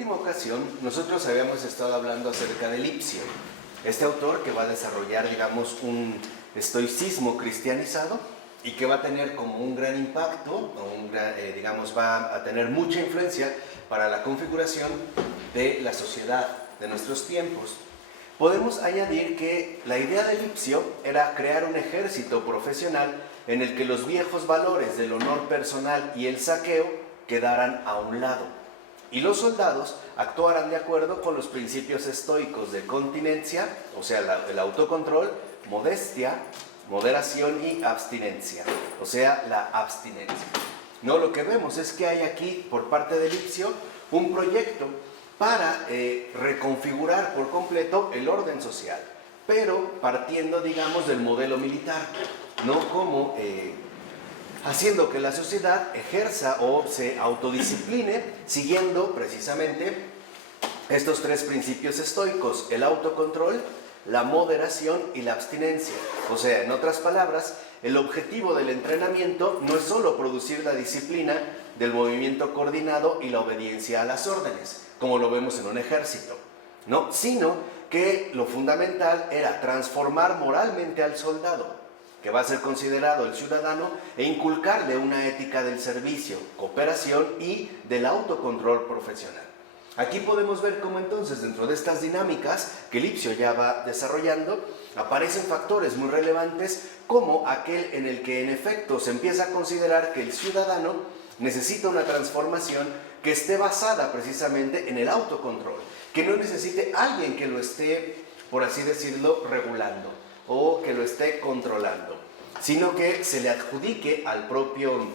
última ocasión nosotros habíamos estado hablando acerca de Lipsio, este autor que va a desarrollar, digamos, un estoicismo cristianizado y que va a tener como un gran impacto, digamos, va a tener mucha influencia para la configuración de la sociedad de nuestros tiempos. Podemos añadir que la idea de Lipsio era crear un ejército profesional en el que los viejos valores del honor personal y el saqueo quedaran a un lado, y los soldados actuaran de acuerdo con los principios estoicos de continencia, o sea, el autocontrol, modestia, moderación y abstinencia, o sea, la abstinencia. No, lo que vemos es que hay aquí, por parte de Lipsio, un proyecto para reconfigurar por completo el orden social, pero partiendo, digamos, del modelo militar, no como haciendo que la sociedad ejerza o se autodiscipline siguiendo precisamente estos tres principios estoicos: el autocontrol, la moderación y la abstinencia. O sea, en otras palabras, el objetivo del entrenamiento no es solo producir la disciplina del movimiento coordinado y la obediencia a las órdenes, como lo vemos en un ejército, ¿no? Sino que lo fundamental era transformar moralmente al soldado, que va a ser considerado el ciudadano, e inculcarle una ética del servicio, cooperación y del autocontrol profesional. Aquí podemos ver cómo entonces, dentro de estas dinámicas que Lipsio ya va desarrollando, aparecen factores muy relevantes como aquel en el que en efecto se empieza a considerar que el ciudadano necesita una transformación que esté basada precisamente en el autocontrol, que no necesite alguien que lo esté, por así decirlo, regulando o que lo esté controlando, sino que se le adjudique al propio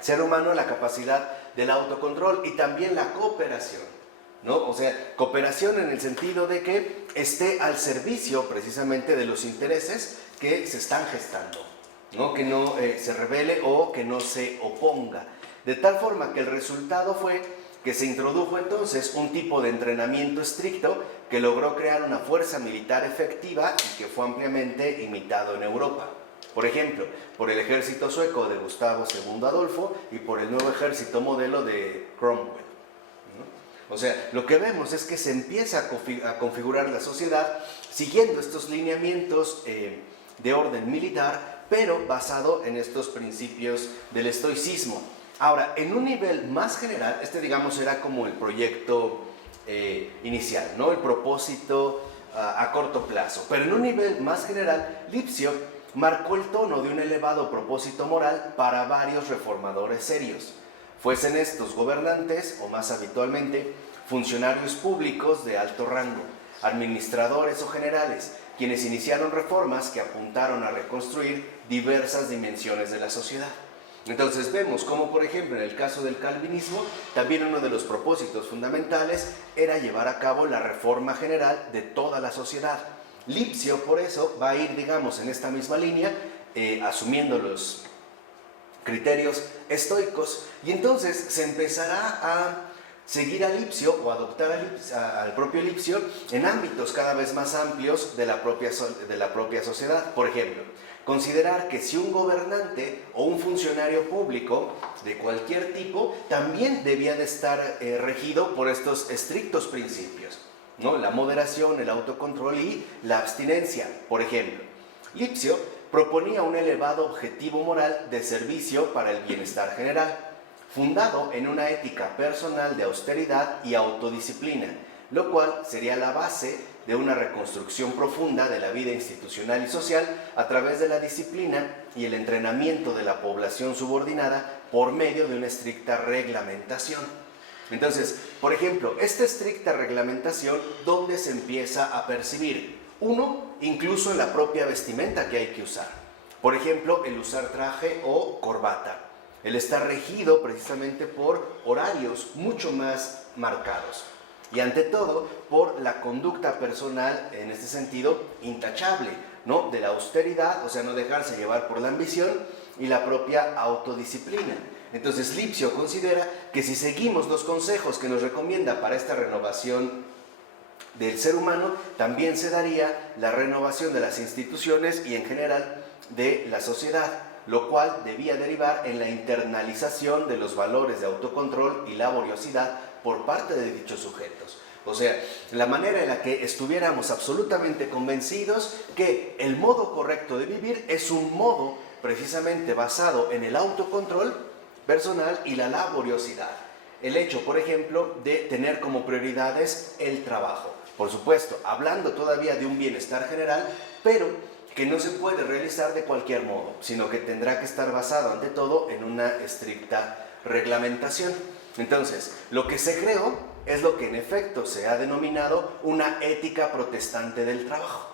ser humano la capacidad del autocontrol y también la cooperación, ¿no? O sea, cooperación en el sentido de que esté al servicio precisamente de los intereses que se están gestando, ¿no? Que no se rebele o que no se oponga, de tal forma que el resultado fue que se introdujo entonces un tipo de entrenamiento estricto que logró crear una fuerza militar efectiva y que fue ampliamente imitado en Europa. Por ejemplo, por el ejército sueco de Gustavo II Adolfo y por el nuevo ejército modelo de Cromwell, ¿no? O sea, lo que vemos es que se empieza a configurar la sociedad siguiendo estos lineamientos de orden militar, pero basado en estos principios del estoicismo. Ahora, en un nivel más general, digamos era como el proyecto inicial, ¿no? El propósito a corto plazo. Pero en un nivel más general, Lipsio marcó el tono de un elevado propósito moral para varios reformadores serios, fuesen estos gobernantes o más habitualmente funcionarios públicos de alto rango, administradores o generales, quienes iniciaron reformas que apuntaron a reconstruir diversas dimensiones de la sociedad. Entonces vemos como, por ejemplo, en el caso del calvinismo, también uno de los propósitos fundamentales era llevar a cabo la reforma general de toda la sociedad. Lipsio, por eso, va a ir, digamos, en esta misma línea, asumiendo los criterios estoicos, y entonces se empezará a seguir a Lipsio o adoptar al propio Lipsio en ámbitos cada vez más amplios de la propia sociedad. Por ejemplo, considerar que si un gobernante o un funcionario público de cualquier tipo también debía de estar regido por estos estrictos principios, ¿no? La moderación, el autocontrol y la abstinencia. Por ejemplo, Lipsio proponía un elevado objetivo moral de servicio para el bienestar general, fundado en una ética personal de austeridad y autodisciplina, lo cual sería la base de una reconstrucción profunda de la vida institucional y social a través de la disciplina y el entrenamiento de la población subordinada por medio de una estricta reglamentación. Entonces, por ejemplo, esta estricta reglamentación, ¿dónde se empieza a percibir? Uno, incluso en la propia vestimenta que hay que usar. Por ejemplo, el usar traje o corbata. El estar regido precisamente por horarios mucho más marcados. Y ante todo, por la conducta personal, en este sentido, intachable, ¿no? De la austeridad, o sea, no dejarse llevar por la ambición, y la propia autodisciplina. Entonces, Lipsio considera que si seguimos los consejos que nos recomienda para esta renovación del ser humano, también se daría la renovación de las instituciones y en general de la sociedad, lo cual debía derivar en la internalización de los valores de autocontrol y laboriosidad por parte de dichos sujetos. O sea, la manera en la que estuviéramos absolutamente convencidos que el modo correcto de vivir es un modo precisamente basado en el autocontrol personal y la laboriosidad. El hecho, por ejemplo, de tener como prioridades el trabajo. Por supuesto, hablando todavía de un bienestar general, pero que no se puede realizar de cualquier modo, sino que tendrá que estar basado ante todo en una estricta reglamentación. Entonces, lo que se creó es lo que en efecto se ha denominado una ética protestante del trabajo.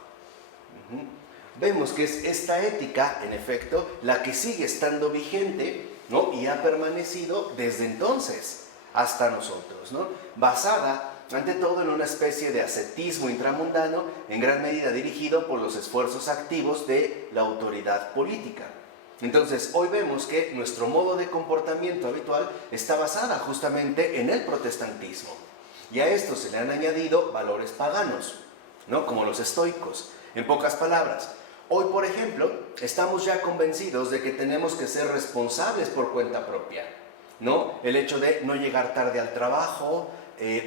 Vemos que es esta ética, en efecto, la que sigue estando vigente, ¿no? Y ha permanecido desde entonces hasta nosotros, ¿no? Basada ante todo en una especie de ascetismo intramundano, en gran medida dirigido por los esfuerzos activos de la autoridad política. Entonces, hoy vemos que nuestro modo de comportamiento habitual está basada justamente en el protestantismo. Y a esto se le han añadido valores paganos, ¿no? Como los estoicos. En pocas palabras, hoy, por ejemplo, estamos ya convencidos de que tenemos que ser responsables por cuenta propia, ¿no? El hecho de no llegar tarde al trabajo,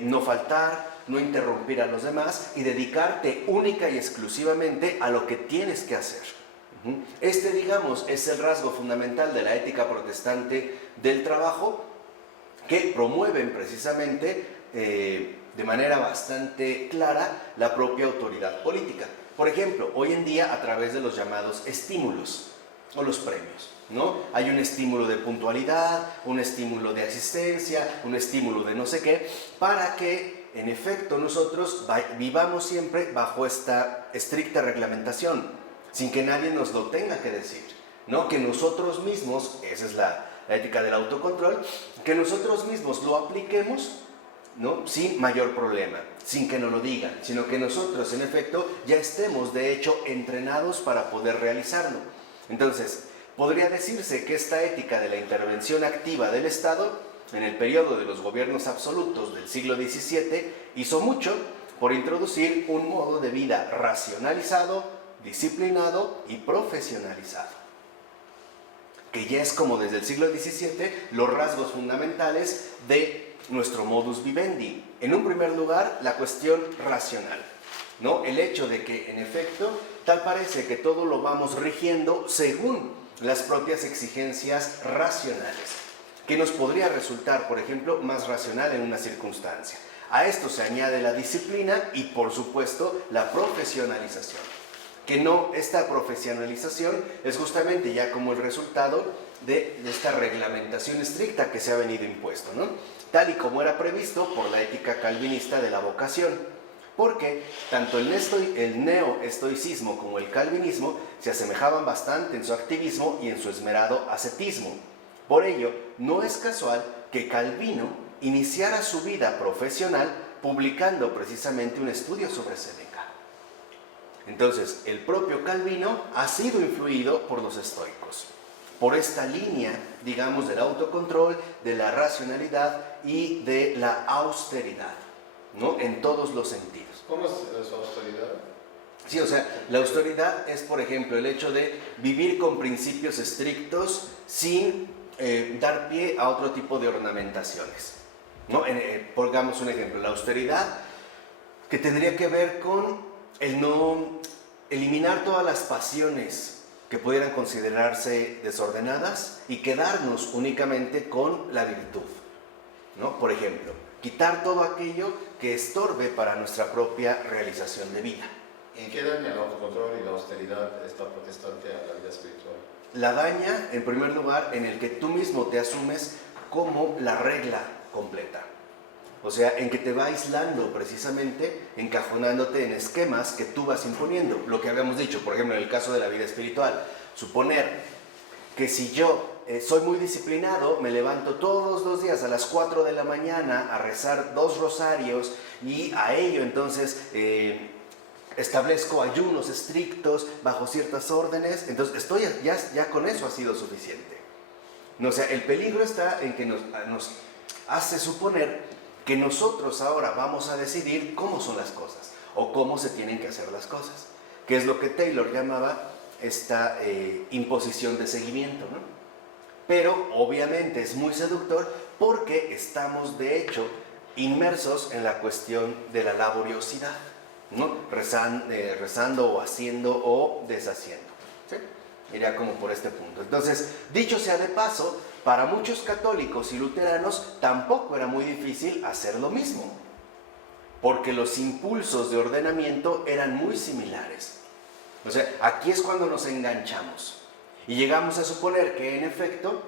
no faltar, no interrumpir a los demás y dedicarte única y exclusivamente a lo que tienes que hacer. Este, digamos, es el rasgo fundamental de la ética protestante del trabajo, que promueven precisamente de manera bastante clara la propia autoridad política. Por ejemplo, hoy en día a través de los llamados estímulos o los premios, ¿no? Hay un estímulo de puntualidad, un estímulo de asistencia, un estímulo de no sé qué, para que en efecto nosotros vivamos siempre bajo esta estricta reglamentación, sin que nadie nos lo tenga que decir, ¿no? Que nosotros mismos, esa es la ética del autocontrol, que nosotros mismos lo apliquemos, ¿no? Sin mayor problema, sin que nos lo digan, sino que nosotros en efecto ya estemos de hecho entrenados para poder realizarlo. Entonces, podría decirse que esta ética de la intervención activa del Estado en el periodo de los gobiernos absolutos del siglo XVII hizo mucho por introducir un modo de vida racionalizado, disciplinado y profesionalizado, que ya es como desde el siglo XVII los rasgos fundamentales de nuestro modus vivendi. En un primer lugar, la cuestión racional, ¿no? El hecho de que, en efecto, tal parece que todo lo vamos rigiendo según las propias exigencias racionales, que nos podría resultar, por ejemplo, más racional en una circunstancia. A esto se añade la disciplina y, por supuesto, la profesionalización. Que no, esta profesionalización es justamente ya como el resultado de esta reglamentación estricta que se ha venido impuesto, ¿no? Tal y como era previsto por la ética calvinista de la vocación, porque tanto el neoestoicismo como el calvinismo se asemejaban bastante en su activismo y en su esmerado ascetismo. Por ello, no es casual que Calvino iniciara su vida profesional publicando precisamente un estudio sobre Séneca. Entonces, el propio Calvino ha sido influido por los estoicos, por esta línea, digamos, del autocontrol, de la racionalidad y de la austeridad, ¿no? En todos los sentidos. ¿Cómo es su austeridad? Sí, o sea, la austeridad es, por ejemplo, el hecho de vivir con principios estrictos sin dar pie a otro tipo de ornamentaciones, ¿no? Pongamos un ejemplo, la austeridad que tendría que ver con el no eliminar todas las pasiones que pudieran considerarse desordenadas y quedarnos únicamente con la virtud, ¿no? Por ejemplo, quitar todo aquello que estorbe para nuestra propia realización de vida. ¿En qué daña el autocontrol y la austeridad esta protestante a la vida espiritual? La daña, en primer lugar, en el que tú mismo te asumes como la regla completa. O sea, en que te va aislando precisamente, encajonándote en esquemas que tú vas imponiendo. Lo que habíamos dicho, por ejemplo, en el caso de la vida espiritual. Suponer que si yo soy muy disciplinado, me levanto todos los días a las 4 de la mañana a rezar 2 rosarios y a ello entonces establezco ayunos estrictos bajo ciertas órdenes, entonces ya con eso ha sido suficiente. No, o sea, el peligro está en que nos hace suponer que nosotros ahora vamos a decidir cómo son las cosas o cómo se tienen que hacer las cosas, que es lo que Taylor llamaba esta imposición de seguimiento, ¿no? Pero obviamente es muy seductor porque estamos de hecho inmersos en la cuestión de la laboriosidad, ¿no? Rezando o haciendo o deshaciendo, ¿sí? Iría como por este punto. Entonces, dicho sea de paso, para muchos católicos y luteranos tampoco era muy difícil hacer lo mismo, porque los impulsos de ordenamiento eran muy similares. O sea, aquí es cuando nos enganchamos y llegamos a suponer que en efecto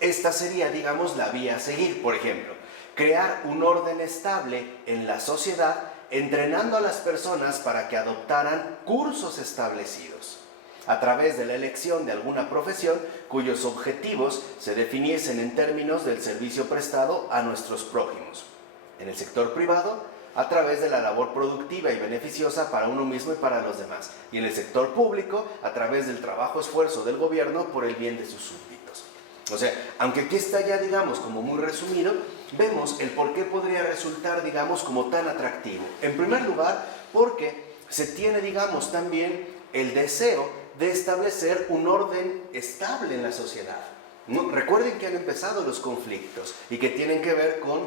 esta sería, digamos, la vía a seguir. Por ejemplo, crear un orden estable en la sociedad, entrenando a las personas para que adoptaran cursos establecidos a través de la elección de alguna profesión cuyos objetivos se definiesen en términos del servicio prestado a nuestros prójimos. En el sector privado, a través de la labor productiva y beneficiosa para uno mismo y para los demás. Y en el sector público, a través del trabajo-esfuerzo del gobierno por el bien de sus súbditos. O sea, aunque aquí está ya, digamos, como muy resumido, vemos el por qué podría resultar, digamos, como tan atractivo. En primer lugar, porque se tiene, digamos, también el deseo de establecer un orden estable en la sociedad, ¿no? Recuerden que han empezado los conflictos y que tienen que ver con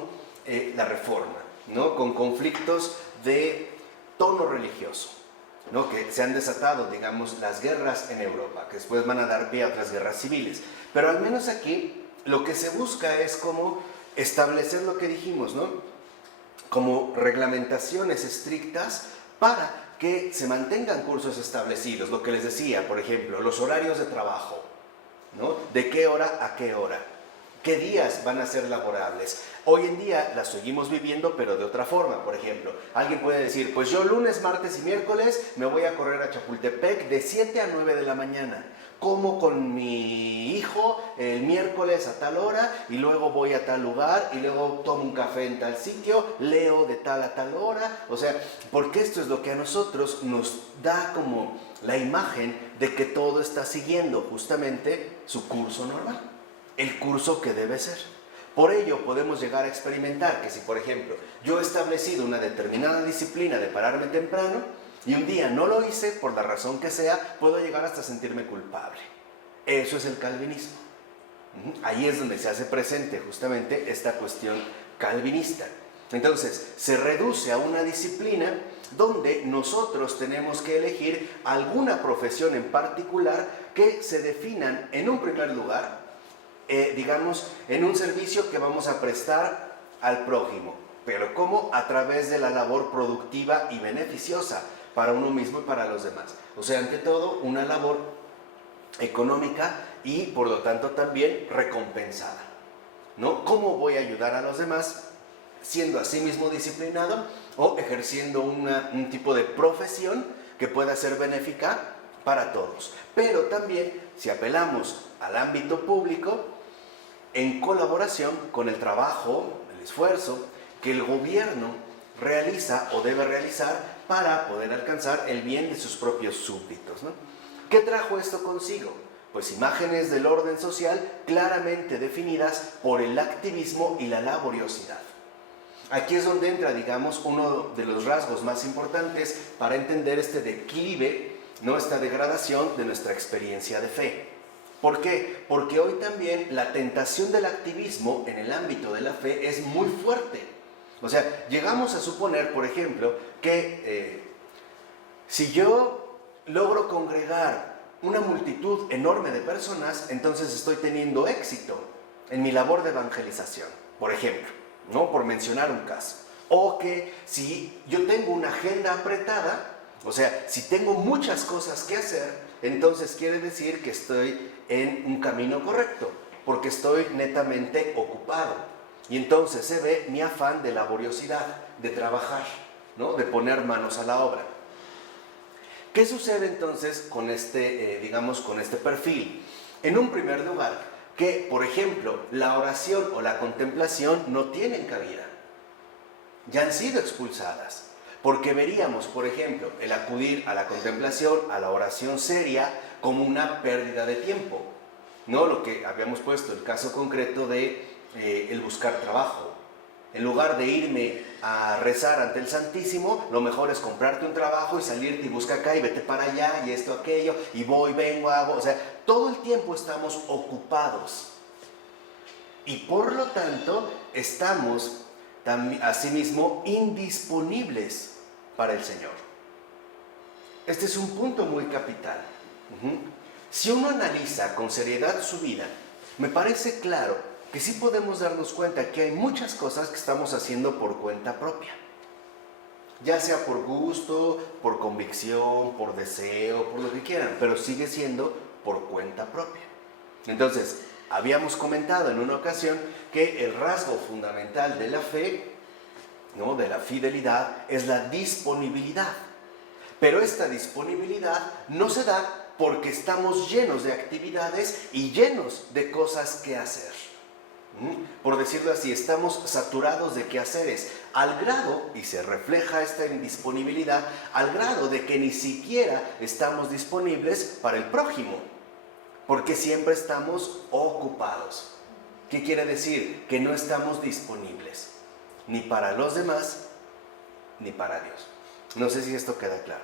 la reforma, ¿no? Con conflictos de tono religioso, ¿no? Que se han desatado, digamos, las guerras en Europa, que después van a dar pie a otras guerras civiles. Pero al menos aquí lo que se busca es como establecer lo que dijimos, ¿no? Como reglamentaciones estrictas para que se mantengan cursos establecidos, lo que les decía, por ejemplo, los horarios de trabajo, ¿no? ¿De qué hora a qué hora? ¿Qué días van a ser laborables? Hoy en día las seguimos viviendo, pero de otra forma. Por ejemplo, alguien puede decir, pues yo lunes, martes y miércoles me voy a correr a Chapultepec de 7 a 9 de la mañana. Como con mi hijo el miércoles a tal hora y luego voy a tal lugar y luego tomo un café en tal sitio, leo de tal a tal hora. O sea, porque esto es lo que a nosotros nos da como la imagen de que todo está siguiendo justamente su curso normal, el curso que debe ser. Por ello podemos llegar a experimentar que si, por ejemplo, yo he establecido una determinada disciplina de pararme temprano, y un día no lo hice, por la razón que sea, puedo llegar hasta sentirme culpable. Eso es el calvinismo. Ahí es donde se hace presente justamente esta cuestión calvinista. Entonces, se reduce a una disciplina donde nosotros tenemos que elegir alguna profesión en particular que se definan en un primer lugar, digamos, en un servicio que vamos a prestar al prójimo. Pero ¿cómo? A través de la labor productiva y beneficiosa para uno mismo y para los demás. O sea, ante todo, una labor económica y, por lo tanto, también recompensada, ¿no? ¿Cómo voy a ayudar a los demás siendo a sí mismo disciplinado o ejerciendo un tipo de profesión que pueda ser benéfica para todos? Pero también, si apelamos al ámbito público, en colaboración con el trabajo, el esfuerzo que el gobierno realiza o debe realizar para poder alcanzar el bien de sus propios súbditos, ¿no? ¿Qué trajo esto consigo? Pues imágenes del orden social claramente definidas por el activismo y la laboriosidad. Aquí es donde entra, digamos, uno de los rasgos más importantes para entender este declive, ¿no? Esta degradación de nuestra experiencia de fe. ¿Por qué? Porque hoy también la tentación del activismo en el ámbito de la fe es muy fuerte. O sea, llegamos a suponer, por ejemplo, que si yo logro congregar una multitud enorme de personas, entonces estoy teniendo éxito en mi labor de evangelización, por ejemplo, ¿no? Por mencionar un caso. O que si yo tengo una agenda apretada, o sea, si tengo muchas cosas que hacer, entonces quiere decir que estoy en un camino correcto, porque estoy netamente ocupado. Y entonces se ve mi afán de laboriosidad, de trabajar, ¿no? De poner manos a la obra. ¿Qué sucede entonces con digamos, con este perfil? En un primer lugar, que, por ejemplo, la oración o la contemplación no tienen cabida. Ya han sido expulsadas. Porque veríamos, por ejemplo, el acudir a la contemplación, a la oración seria, como una pérdida de tiempo, ¿no? Lo que habíamos puesto, el caso concreto de el buscar trabajo. En lugar de irme a rezar ante el Santísimo, lo mejor es comprarte un trabajo y salirte y busca acá y vete para allá y esto, aquello, y voy, vengo, hago. O sea, todo el tiempo estamos ocupados. Y por lo tanto, estamos asimismo indisponibles para el Señor. Este es un punto muy capital. Si uno analiza con seriedad su vida, me parece claro que sí podemos darnos cuenta que hay muchas cosas que estamos haciendo por cuenta propia. Ya sea por gusto, por convicción, por deseo, por lo que quieran, pero sigue siendo por cuenta propia. Entonces, habíamos comentado en una ocasión que el rasgo fundamental de la fe, ¿no?, de la fidelidad, es la disponibilidad. Pero esta disponibilidad no se da porque estamos llenos de actividades y llenos de cosas que hacer. Por decirlo así, estamos saturados de quehaceres, al grado, y se refleja esta indisponibilidad, al grado de que ni siquiera estamos disponibles para el prójimo, porque siempre estamos ocupados. ¿Qué quiere decir? Que no estamos disponibles, ni para los demás, ni para Dios. No sé si esto queda claro.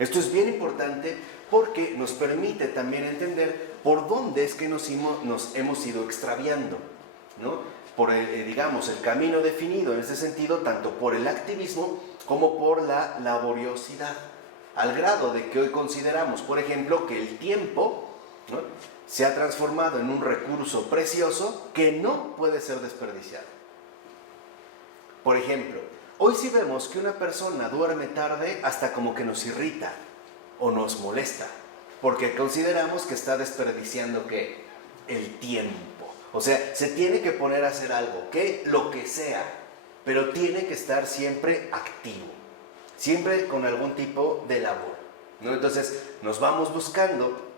Esto es bien importante porque nos permite también entender por dónde es que nos hemos ido extraviando, ¿no? Por el camino definido en ese sentido, tanto por el activismo como por la laboriosidad, al grado de que hoy consideramos, por ejemplo, que el tiempo, ¿no?, se ha transformado en un recurso precioso que no puede ser desperdiciado. Por ejemplo, hoy sí vemos que una persona duerme tarde hasta como que nos irrita o nos molesta, porque consideramos que está desperdiciando ¿qué? El tiempo. O sea, se tiene que poner a hacer algo, ¿qué? Lo que sea, pero tiene que estar siempre activo, siempre con algún tipo de labor, ¿no? Entonces, nos vamos buscando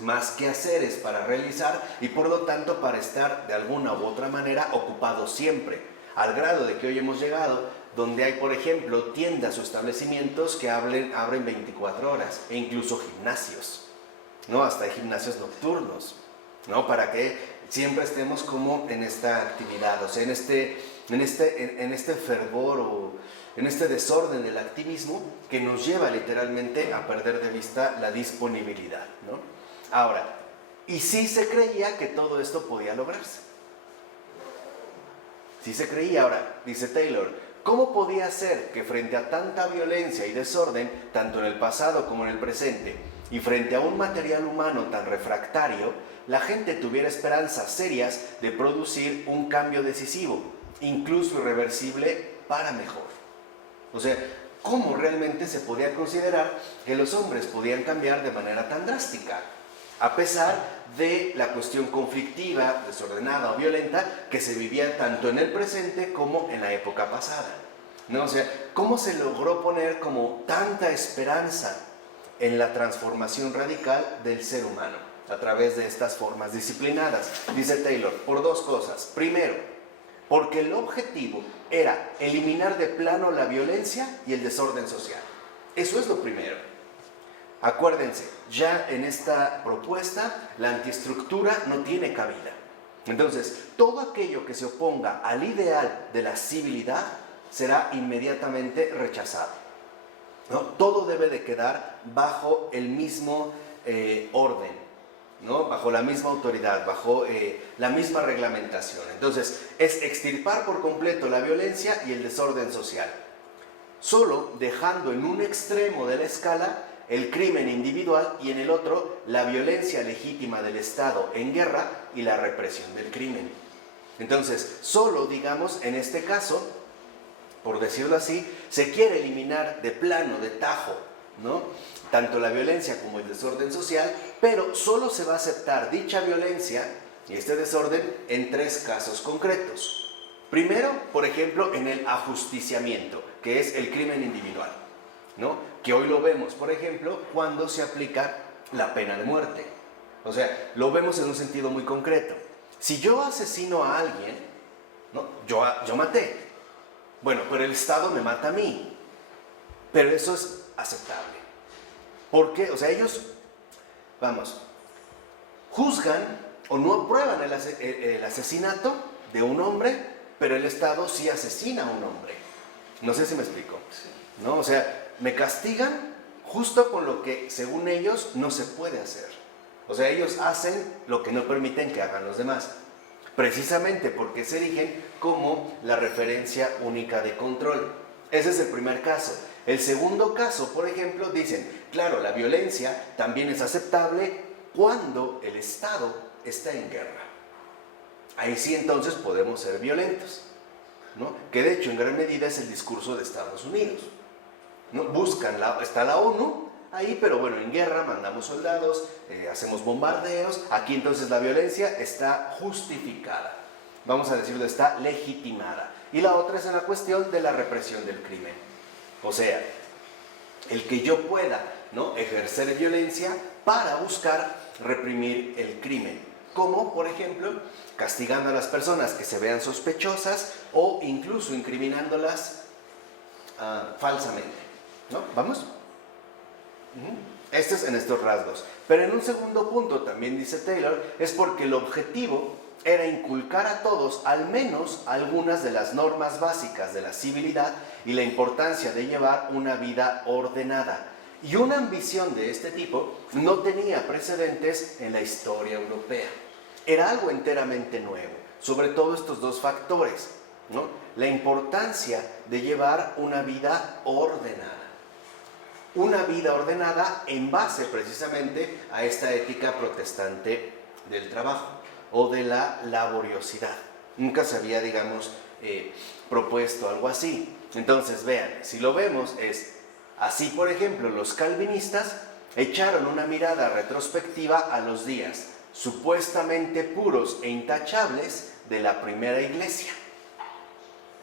más quehaceres para realizar y por lo tanto para estar de alguna u otra manera ocupados siempre, al grado de que hoy hemos llegado donde hay, por ejemplo, tiendas o establecimientos que abren 24 horas e incluso gimnasios, ¿no? Hasta hay gimnasios nocturnos, ¿no? Para que siempre estemos como en esta actividad, o sea, en este fervor o en este desorden del activismo que nos lleva literalmente a perder de vista la disponibilidad, ¿no? Ahora, y sí se creía que todo esto podía lograrse. Sí se creía. Ahora, dice Taylor, ¿cómo podía ser que frente a tanta violencia y desorden, tanto en el pasado como en el presente, y frente a un material humano tan refractario, la gente tuviera esperanzas serias de producir un cambio decisivo, incluso irreversible, para mejor? O sea, ¿cómo realmente se podía considerar que los hombres podían cambiar de manera tan drástica? A pesar de la cuestión conflictiva, desordenada o violenta que se vivía tanto en el presente como en la época pasada, ¿no? O sea, ¿cómo se logró poner como tanta esperanza en la transformación radical del ser humano a través de estas formas disciplinadas? Dice Taylor, por dos cosas. Primero, porque el objetivo era eliminar de plano la violencia y el desorden social. Eso es lo primero. Acuérdense, ya en esta propuesta la antiestructura no tiene cabida. Entonces, todo aquello que se oponga al ideal de la civilidad será inmediatamente rechazado, ¿no? Todo debe de quedar bajo el mismo orden, ¿no? Bajo la misma autoridad, bajo la misma reglamentación. Entonces, es extirpar por completo la violencia y el desorden social, solo dejando en un extremo de la escala el crimen individual y en el otro la violencia legítima del Estado en guerra y la represión del crimen. Entonces, solo, digamos, en este caso, por decirlo así, se quiere eliminar de plano, de tajo, ¿no?, tanto la violencia como el desorden social, pero solo se va a aceptar dicha violencia y este desorden en tres casos concretos. Primero, por ejemplo, en el ajusticiamiento, que es el crimen individual, ¿no?, que hoy lo vemos, por ejemplo, cuando se aplica la pena de muerte. O sea, lo vemos en un sentido muy concreto. Si yo asesino a alguien, ¿no?, yo maté. Bueno, pero el Estado me mata a mí. Pero eso es aceptable. ¿Por qué? O sea, ellos, juzgan o no aprueban el asesinato de un hombre, pero el Estado sí asesina a un hombre. No sé si me explico, ¿no? O sea, me castigan justo con lo que, según ellos, no se puede hacer. O sea, ellos hacen lo que no permiten que hagan los demás. precisamente porque se erigen como la referencia única de control. Ese es el primer caso. El segundo caso, por ejemplo, dicen, claro, la violencia también es aceptable cuando el Estado está en guerra. Ahí sí entonces podemos ser violentos, ¿no? Que de hecho en gran medida es el discurso de Estados Unidos, ¿no? Está la ONU ahí, pero bueno, en guerra mandamos soldados, hacemos bombardeos, aquí entonces la violencia está justificada, vamos a decirlo, está legitimada. Y la otra es en la cuestión de la represión del crimen. O sea, el que yo pueda, ¿no?, ejercer violencia para buscar reprimir el crimen. Como, por ejemplo, castigando a las personas que se vean sospechosas o incluso incriminándolas falsamente, ¿no? ¿Vamos? Esto es en estos rasgos. Pero en un segundo punto, también dice Taylor, es porque el objetivo era inculcar a todos al menos algunas de las normas básicas de la civilidad y la importancia de llevar una vida ordenada. Y una ambición de este tipo no tenía precedentes en la historia europea. Era algo enteramente nuevo, sobre todo estos dos factores, ¿no? La importancia de llevar una vida ordenada. Una vida ordenada en base precisamente a esta ética protestante del trabajo o de la laboriosidad. Nunca se había, digamos, propuesto algo así. Entonces, vean, si lo vemos es así. Por ejemplo, los calvinistas echaron una mirada retrospectiva a los días supuestamente puros e intachables de la primera iglesia.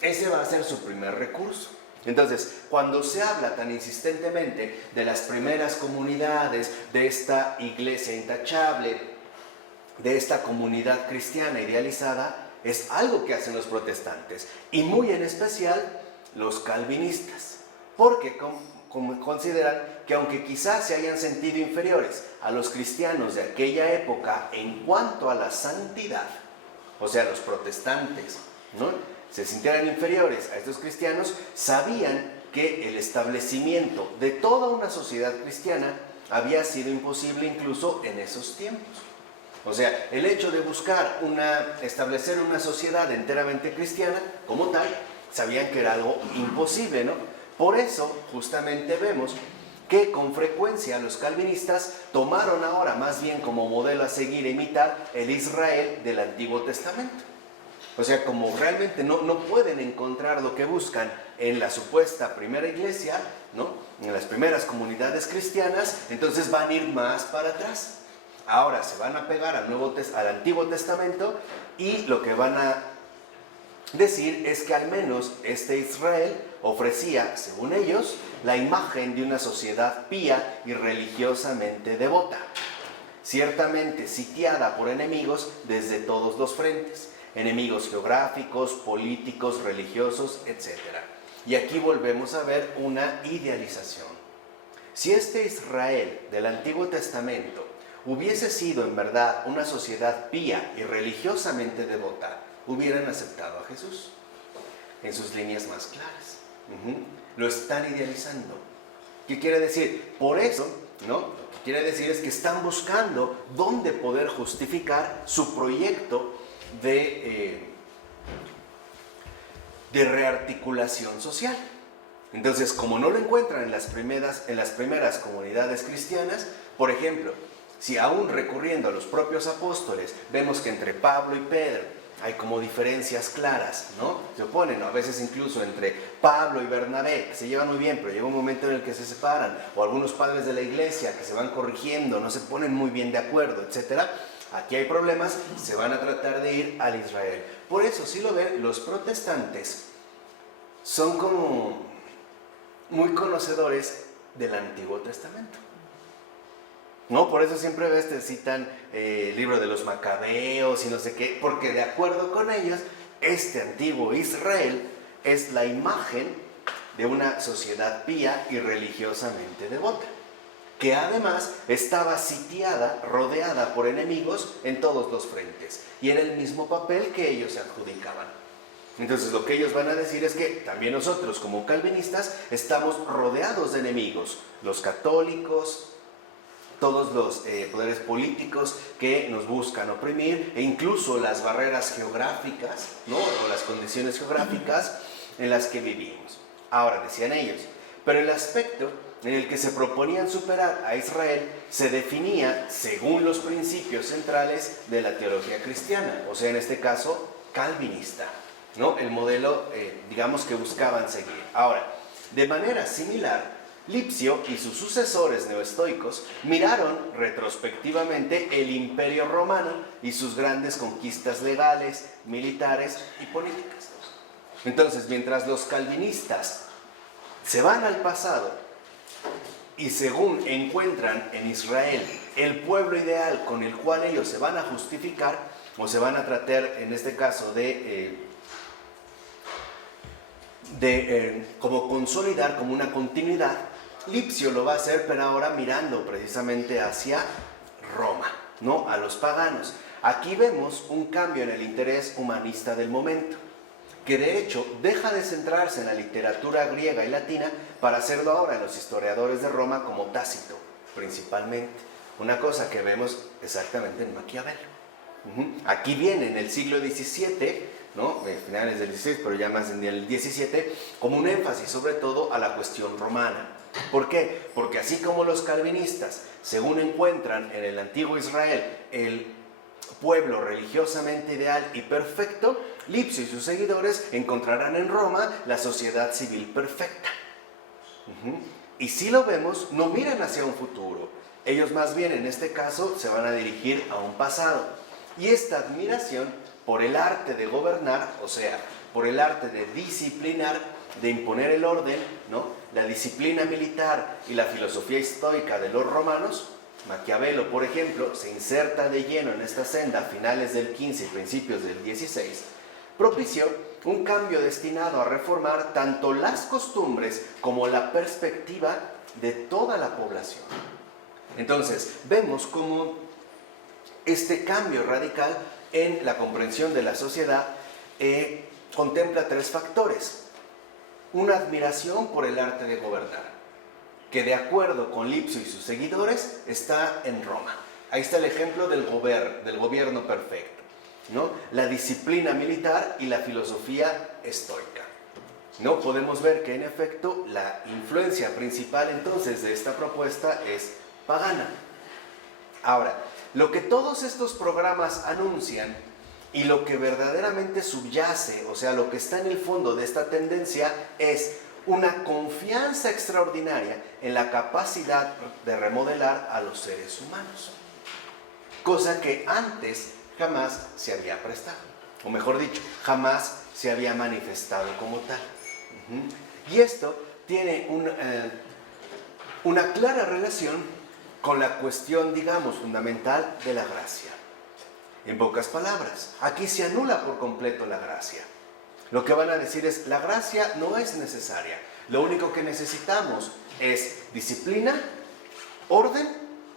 Ese va a ser su primer recurso. Entonces, cuando se habla tan insistentemente de las primeras comunidades, de esta iglesia intachable, de esta comunidad cristiana idealizada, es algo que hacen los protestantes, y muy en especial los calvinistas, porque consideran que aunque quizás se hayan sentido inferiores a los cristianos de aquella época en cuanto a la santidad, o sea, los protestantes, ¿no?, se sintieran inferiores a estos cristianos, sabían que el establecimiento de toda una sociedad cristiana había sido imposible incluso en esos tiempos. O sea, el hecho de buscar establecer una sociedad enteramente cristiana como tal, sabían que era algo imposible, ¿no? Por eso, justamente vemos que con frecuencia los calvinistas tomaron ahora más bien como modelo a seguir e imitar el Israel del Antiguo Testamento. O sea, como realmente no pueden encontrar lo que buscan en la supuesta primera iglesia, ¿no?, en las primeras comunidades cristianas, entonces van a ir más para atrás. Ahora se van a pegar al Antiguo Testamento y lo que van a decir es que al menos este Israel ofrecía, según ellos, la imagen de una sociedad pía y religiosamente devota, ciertamente sitiada por enemigos desde todos los frentes, enemigos geográficos, políticos, religiosos, etc. Y aquí volvemos a ver una idealización. Si este Israel del Antiguo Testamento hubiese sido en verdad una sociedad pía y religiosamente devota, hubieran aceptado a Jesús en sus líneas más claras. Lo están idealizando. ¿Qué quiere decir? Por eso, ¿no?, lo que quiere decir es que están buscando dónde poder justificar su proyecto de rearticulación social. Entonces, como no lo encuentran en las primeras comunidades cristianas, por ejemplo, si aún recurriendo a los propios apóstoles, vemos que entre Pablo y Pedro hay como diferencias claras, ¿no? Se oponen, ¿no?, a veces incluso entre Pablo y Bernabé, que se llevan muy bien, pero llega un momento en el que se separan, o algunos padres de la iglesia que se van corrigiendo, no se ponen muy bien de acuerdo, etc. Aquí hay problemas, se van a tratar de ir al Israel. Por eso, si lo ven, los protestantes son como muy conocedores del Antiguo Testamento, ¿no? Por eso siempre ves, te citan el libro de los Macabeos y no sé qué, porque de acuerdo con ellos, este antiguo Israel es la imagen de una sociedad pía y religiosamente devota, que además estaba sitiada, rodeada por enemigos en todos los frentes, y era el mismo papel que ellos se adjudicaban. Entonces lo que ellos van a decir es que también nosotros como calvinistas estamos rodeados de enemigos, los católicos, todos los poderes políticos que nos buscan oprimir, e incluso las barreras geográficas, ¿no? O las condiciones geográficas en las que vivimos. Ahora, decían ellos, pero el aspecto en el que se proponían superar a Israel se definía según los principios centrales de la teología cristiana, o sea, en este caso, calvinista, ¿no? El modelo, digamos, que buscaban seguir. Ahora, de manera similar, Lipsio y sus sucesores neoestoicos miraron retrospectivamente el Imperio Romano y sus grandes conquistas legales, militares y políticas. Entonces, mientras los calvinistas se van al pasado y según encuentran en Israel el pueblo ideal con el cual ellos se van a justificar, o se van a tratar, en este caso, como consolidar, como una continuidad, Lipsio lo va a hacer, pero ahora mirando precisamente hacia Roma, ¿no? A los paganos. Aquí vemos un cambio en el interés humanista del momento, que de hecho deja de centrarse en la literatura griega y latina para hacerlo ahora en los historiadores de Roma como Tácito, principalmente. Una cosa que vemos exactamente en Maquiavelo. Aquí viene en el siglo XVII, ¿no? Finales del XVI, pero ya más en el XVII, como un énfasis sobre todo a la cuestión romana. ¿Por qué? Porque así como los calvinistas, según encuentran en el antiguo Israel el pueblo religiosamente ideal y perfecto, Lipsio y sus seguidores encontrarán en Roma la sociedad civil perfecta. Y si lo vemos, no miran hacia un futuro. Ellos más bien en este caso se van a dirigir a un pasado. Y esta admiración por el arte de gobernar, o sea, por el arte de disciplinar, de imponer el orden, ¿no? La disciplina militar y la filosofía estoica de los romanos, Maquiavelo, por ejemplo, se inserta de lleno en esta senda a finales del XV y principios del XVI, propició un cambio destinado a reformar tanto las costumbres como la perspectiva de toda la población. Entonces, vemos cómo este cambio radical en la comprensión de la sociedad contempla tres factores. Una admiración por el arte de gobernar, que de acuerdo con Lipsio y sus seguidores está en Roma. Ahí está el ejemplo del gobierno perfecto, ¿no? La disciplina militar y la filosofía estoica, ¿no? Podemos ver que en efecto la influencia principal entonces de esta propuesta es pagana. Ahora, lo que todos estos programas anuncian y lo que verdaderamente subyace, o sea, lo que está en el fondo de esta tendencia es una confianza extraordinaria en la capacidad de remodelar a los seres humanos, cosa que antes jamás se había prestado, o mejor dicho, jamás se había manifestado como tal. Y esto tiene una clara relación con la cuestión, digamos, fundamental de la gracia. En pocas palabras, aquí se anula por completo la gracia. Lo que van a decir es, la gracia no es necesaria. Lo único que necesitamos es disciplina, orden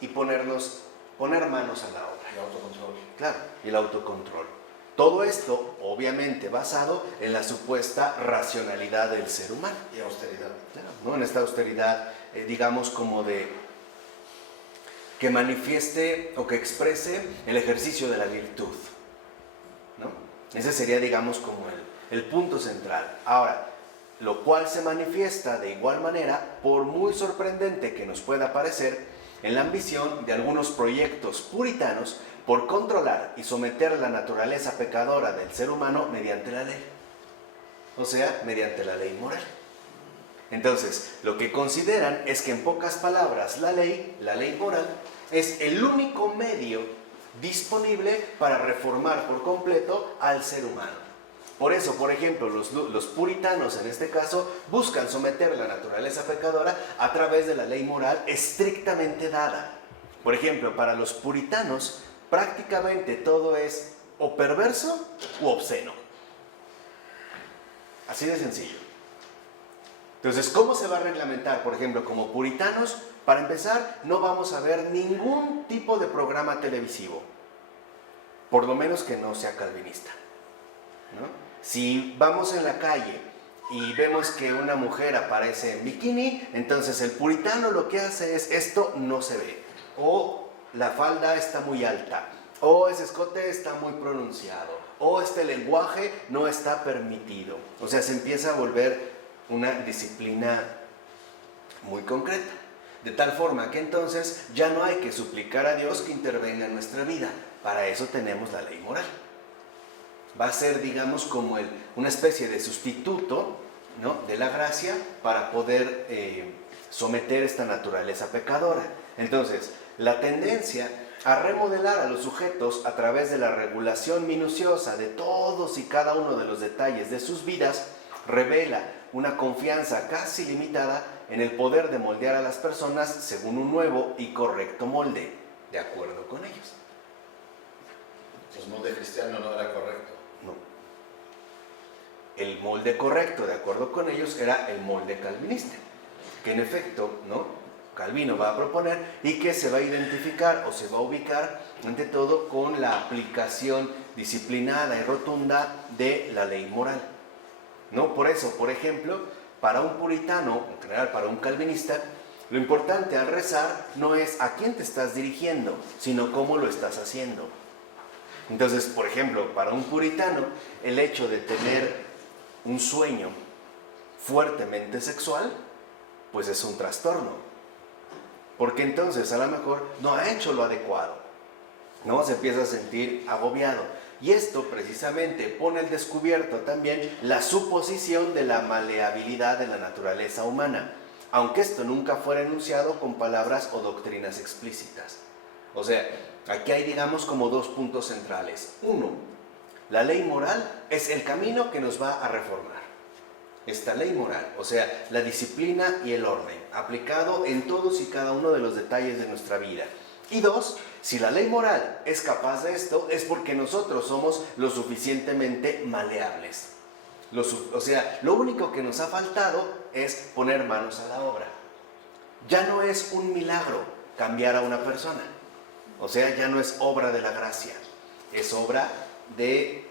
y poner manos a la obra. Y autocontrol. Claro, y el autocontrol. Todo esto, obviamente, basado en la supuesta racionalidad del ser humano. Y austeridad. Claro, ¿no? En esta austeridad, digamos, como que manifieste o que exprese el ejercicio de la virtud, ¿no? Ese sería, digamos, como el punto central. Ahora, lo cual se manifiesta de igual manera, por muy sorprendente que nos pueda parecer, en la ambición de algunos proyectos puritanos por controlar y someter la naturaleza pecadora del ser humano mediante la ley, o sea, mediante la ley moral. Entonces, lo que consideran es que, en pocas palabras, la ley moral, es el único medio disponible para reformar por completo al ser humano. Por eso, por ejemplo, los puritanos en este caso buscan someter la naturaleza pecadora a través de la ley moral estrictamente dada. Por ejemplo, para los puritanos prácticamente todo es o perverso u obsceno. Así de sencillo. Entonces, ¿cómo se va a reglamentar? Por ejemplo, como puritanos, para empezar, no vamos a ver ningún tipo de programa televisivo, por lo menos que no sea calvinista, ¿no? Si vamos en la calle y vemos que una mujer aparece en bikini, entonces el puritano lo que hace es, esto no se ve. o la falda está muy alta, o ese escote está muy pronunciado, o este lenguaje no está permitido. O sea, se empieza a volver una disciplina muy concreta. De tal forma que entonces ya no hay que suplicar a Dios que intervenga en nuestra vida. Para eso tenemos la ley moral. Va a ser, digamos, como una especie de sustituto, ¿no?, de la gracia para poder someter esta naturaleza pecadora. Entonces, la tendencia a remodelar a los sujetos a través de la regulación minuciosa de todos y cada uno de los detalles de sus vidas revela una confianza casi limitada en el poder de moldear a las personas según un nuevo y correcto molde, de acuerdo con ellos. El molde cristiano no era correcto. No. El molde correcto, de acuerdo con ellos, era el molde calvinista, que en efecto, ¿no?, Calvino va a proponer y que se va a identificar o se va a ubicar ante todo con la aplicación disciplinada y rotunda de la ley moral, ¿no? Por eso, por ejemplo, para un puritano, en general para un calvinista, lo importante al rezar no es a quién te estás dirigiendo, sino cómo lo estás haciendo. Entonces, por ejemplo, para un puritano, el hecho de tener un sueño fuertemente sexual, pues es un trastorno. Porque entonces a lo mejor no ha hecho lo adecuado, ¿no? Se empieza a sentir agobiado. Y esto precisamente pone al descubierto también la suposición de la maleabilidad de la naturaleza humana, aunque esto nunca fuera enunciado con palabras o doctrinas explícitas. O sea, aquí hay, digamos, como dos puntos centrales. Uno, la ley moral es el camino que nos va a reformar. Esta ley moral, o sea, la disciplina y el orden, aplicado en todos y cada uno de los detalles de nuestra vida. Y dos, si la ley moral es capaz de esto, es porque nosotros somos lo suficientemente maleables. O sea, lo único que nos ha faltado es poner manos a la obra. Ya no es un milagro cambiar a una persona. O sea, ya no es obra de la gracia, es obra del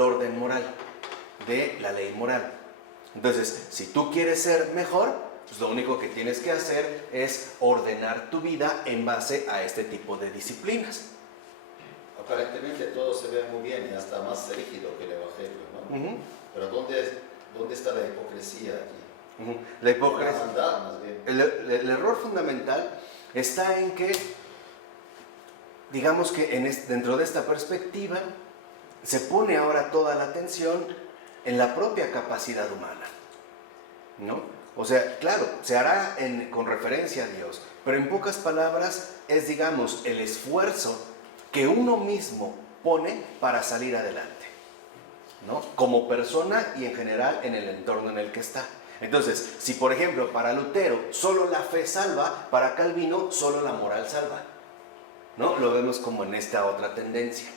orden moral, de la ley moral. Entonces, si tú quieres ser mejor, pues lo único que tienes que hacer es ordenar tu vida en base a este tipo de disciplinas. Aparentemente todo se ve muy bien y hasta más rígido que el Evangelio, ¿no? Pero ¿dónde está la hipocresía aquí? La hipocresía. La maldad, más bien. El error fundamental está en que, digamos que dentro de esta perspectiva, se pone ahora toda la atención en la propia capacidad humana, ¿no? O sea, claro, se hará con referencia a Dios, pero en pocas palabras es, digamos, el esfuerzo que uno mismo pone para salir adelante, ¿no?, como persona y en general en el entorno en el que está. Entonces, si por ejemplo para Lutero solo la fe salva, para Calvino solo la moral salva, ¿no? Lo vemos como en esta otra tendencia.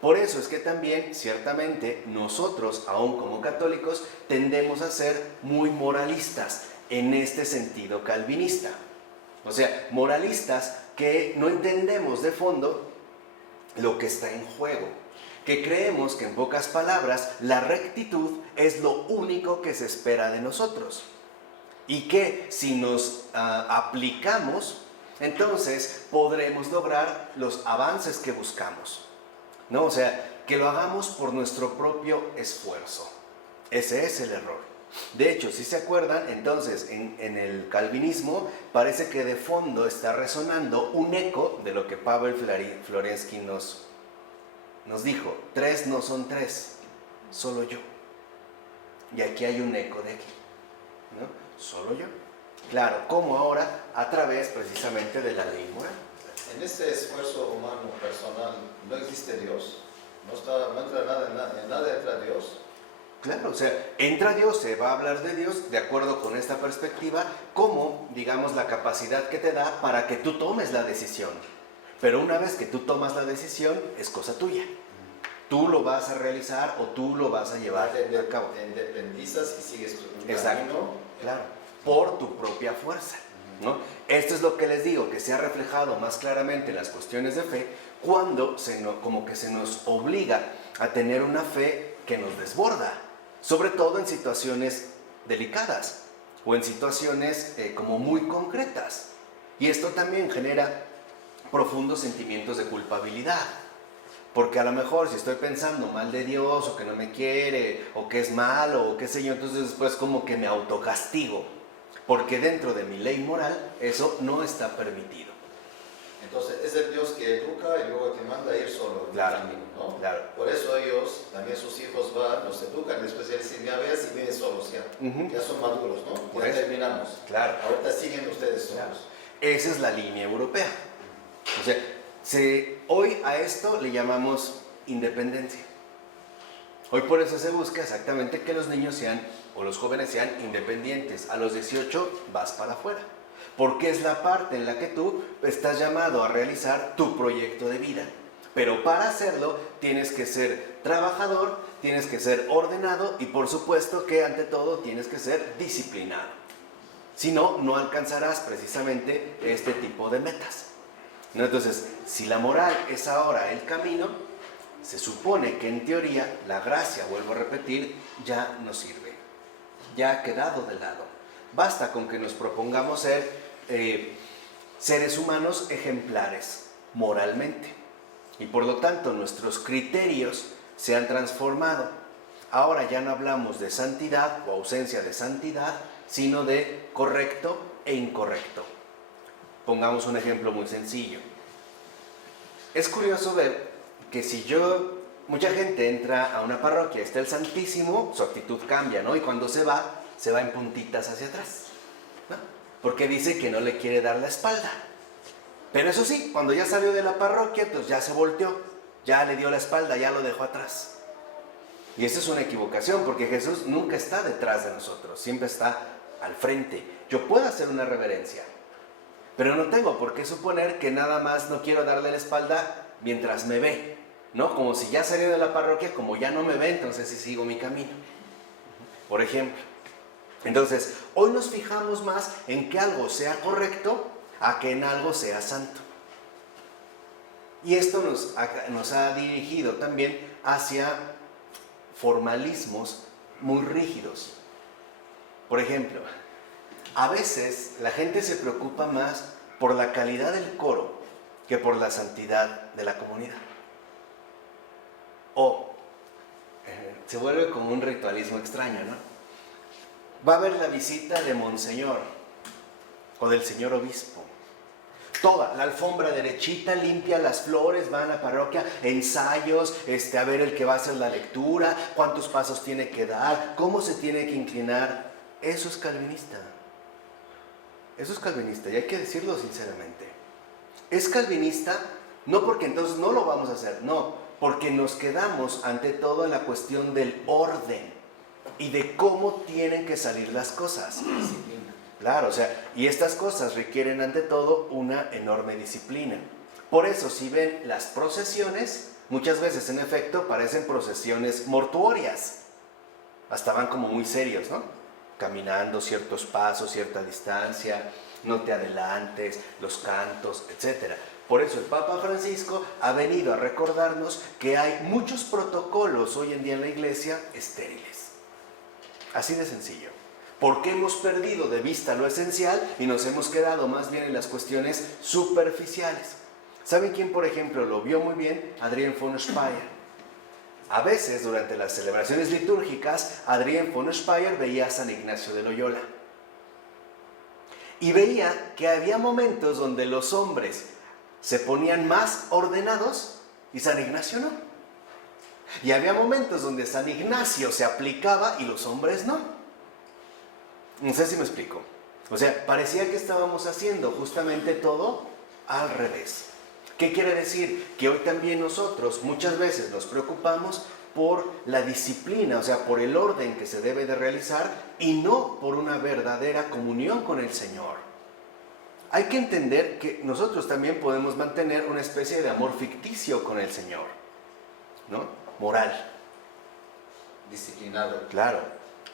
Por eso es que también, ciertamente, nosotros, aún como católicos, tendemos a ser muy moralistas en este sentido calvinista. O sea, moralistas que no entendemos de fondo lo que está en juego, que creemos que en pocas palabras la rectitud es lo único que se espera de nosotros y que si nos aplicamos, entonces podremos lograr los avances que buscamos, ¿no? O sea, que lo hagamos por nuestro propio esfuerzo. Ese es el error. De hecho, si se acuerdan, entonces en el calvinismo parece que de fondo está resonando un eco de lo que Paweł Florensky nos dijo: tres no son tres, solo yo. Y aquí hay un eco de aquí, ¿no? Solo yo. Claro, como ahora a través precisamente de la ley moral. En este esfuerzo humano personal no existe Dios, no entra nada, en nada entra Dios. Claro, o sea, entra Dios, se va a hablar de Dios de acuerdo con esta perspectiva, como, digamos, la capacidad que te da para que tú tomes la decisión. Pero una vez que tú tomas la decisión, es cosa tuya. Tú lo vas a realizar o tú lo vas a llevar a cabo. Te independizas y sigues un Exacto, camino. claro, por tu propia fuerza, ¿no? Esto es lo que les digo, que se ha reflejado más claramente en las cuestiones de fe, cuando como que se nos obliga a tener una fe que nos desborda, sobre todo en situaciones delicadas o en situaciones como muy concretas. Y esto también genera profundos sentimientos de culpabilidad. Porque a lo mejor si estoy pensando mal de Dios, o que no me quiere, o que es malo, o qué sé yo, entonces después como que me autocastigo. Porque dentro de mi ley moral, eso no está permitido. Entonces es el Dios que educa y luego te manda a ir solo en Claro, el camino, ¿no? claro. Por eso ellos, también sus hijos van, los educan, después ya dicen, ya ves, y viven solos ya. Ya son maduros, ¿no? Por Ya eso. terminamos. Claro. Ahorita siguen ustedes solos. Claro. Esa es la línea europea. O sea, hoy a esto le llamamos independencia. Hoy por eso se busca exactamente que los niños sean, o los jóvenes sean independientes. A los 18 vas para afuera. Porque es la parte en la que tú estás llamado a realizar tu proyecto de vida. Pero para hacerlo tienes que ser trabajador, tienes que ser ordenado y por supuesto que ante todo tienes que ser disciplinado. Si no, no alcanzarás precisamente este tipo de metas. ¿No? Entonces, si la moral es ahora el camino, se supone que en teoría la gracia, vuelvo a repetir, ya no sirve. Ya ha quedado de lado. Basta con que nos propongamos ser seres humanos ejemplares moralmente. Y por lo tanto nuestros criterios se han transformado. Ahora ya no hablamos de santidad o ausencia de santidad, sino de correcto e incorrecto. Pongamos un ejemplo muy sencillo. Es curioso ver que mucha gente entra a una parroquia, está el Santísimo, su actitud cambia, ¿no? Y cuando se va en puntitas hacia atrás, ¿no? Porque dice que no le quiere dar la espalda. Pero eso sí, cuando ya salió de la parroquia, pues ya se volteó, ya le dio la espalda, ya lo dejó atrás. Y esa es una equivocación, porque Jesús nunca está detrás de nosotros, siempre está al frente. Yo puedo hacer una reverencia, pero no tengo por qué suponer que nada más no quiero darle la espalda mientras me ve, ¿no? Como si ya salió de la parroquia, como ya no me ve, entonces sí sigo mi camino. Por ejemplo. Entonces, hoy nos fijamos más en que algo sea correcto a que en algo sea santo. Y esto nos ha dirigido también hacia formalismos muy rígidos. Por ejemplo, a veces la gente se preocupa más por la calidad del coro que por la santidad de la comunidad. O se vuelve como un ritualismo extraño, ¿no? Va a haber la visita de Monseñor o del señor obispo. Toda la alfombra derechita, limpia, las flores, va a la parroquia, ensayos, a ver el que va a hacer la lectura, cuántos pasos tiene que dar, cómo se tiene que inclinar. Eso es calvinista. Eso es calvinista y hay que decirlo sinceramente. Es calvinista no porque entonces no lo vamos a hacer, no, porque nos quedamos ante todo en la cuestión del orden y de cómo tienen que salir las cosas. Claro, o sea, y estas cosas requieren ante todo una enorme disciplina. Por eso, si ven las procesiones, muchas veces en efecto parecen procesiones mortuorias. Hasta van como muy serios, ¿no? Caminando ciertos pasos, cierta distancia, no te adelantes, los cantos, etc. Por eso el Papa Francisco ha venido a recordarnos que hay muchos protocolos hoy en día en la Iglesia estériles. Así de sencillo. Porque hemos perdido de vista lo esencial y nos hemos quedado más bien en las cuestiones superficiales. ¿Saben quién, por ejemplo, lo vio muy bien? Adrien von Speyer. A veces, durante las celebraciones litúrgicas, Adrien von Speyer veía a San Ignacio de Loyola. Y veía que había momentos donde los hombres se ponían más ordenados y San Ignacio no. Y había momentos donde San Ignacio se aplicaba y los hombres no. No sé si me explico. O sea, parecía que estábamos haciendo justamente todo al revés. ¿Qué quiere decir? Que hoy también nosotros muchas veces nos preocupamos por la disciplina, o sea, por el orden que se debe de realizar y no por una verdadera comunión con el Señor. Hay que entender que nosotros también podemos mantener una especie de amor ficticio con el Señor, ¿no? Moral. Disciplinado. Claro,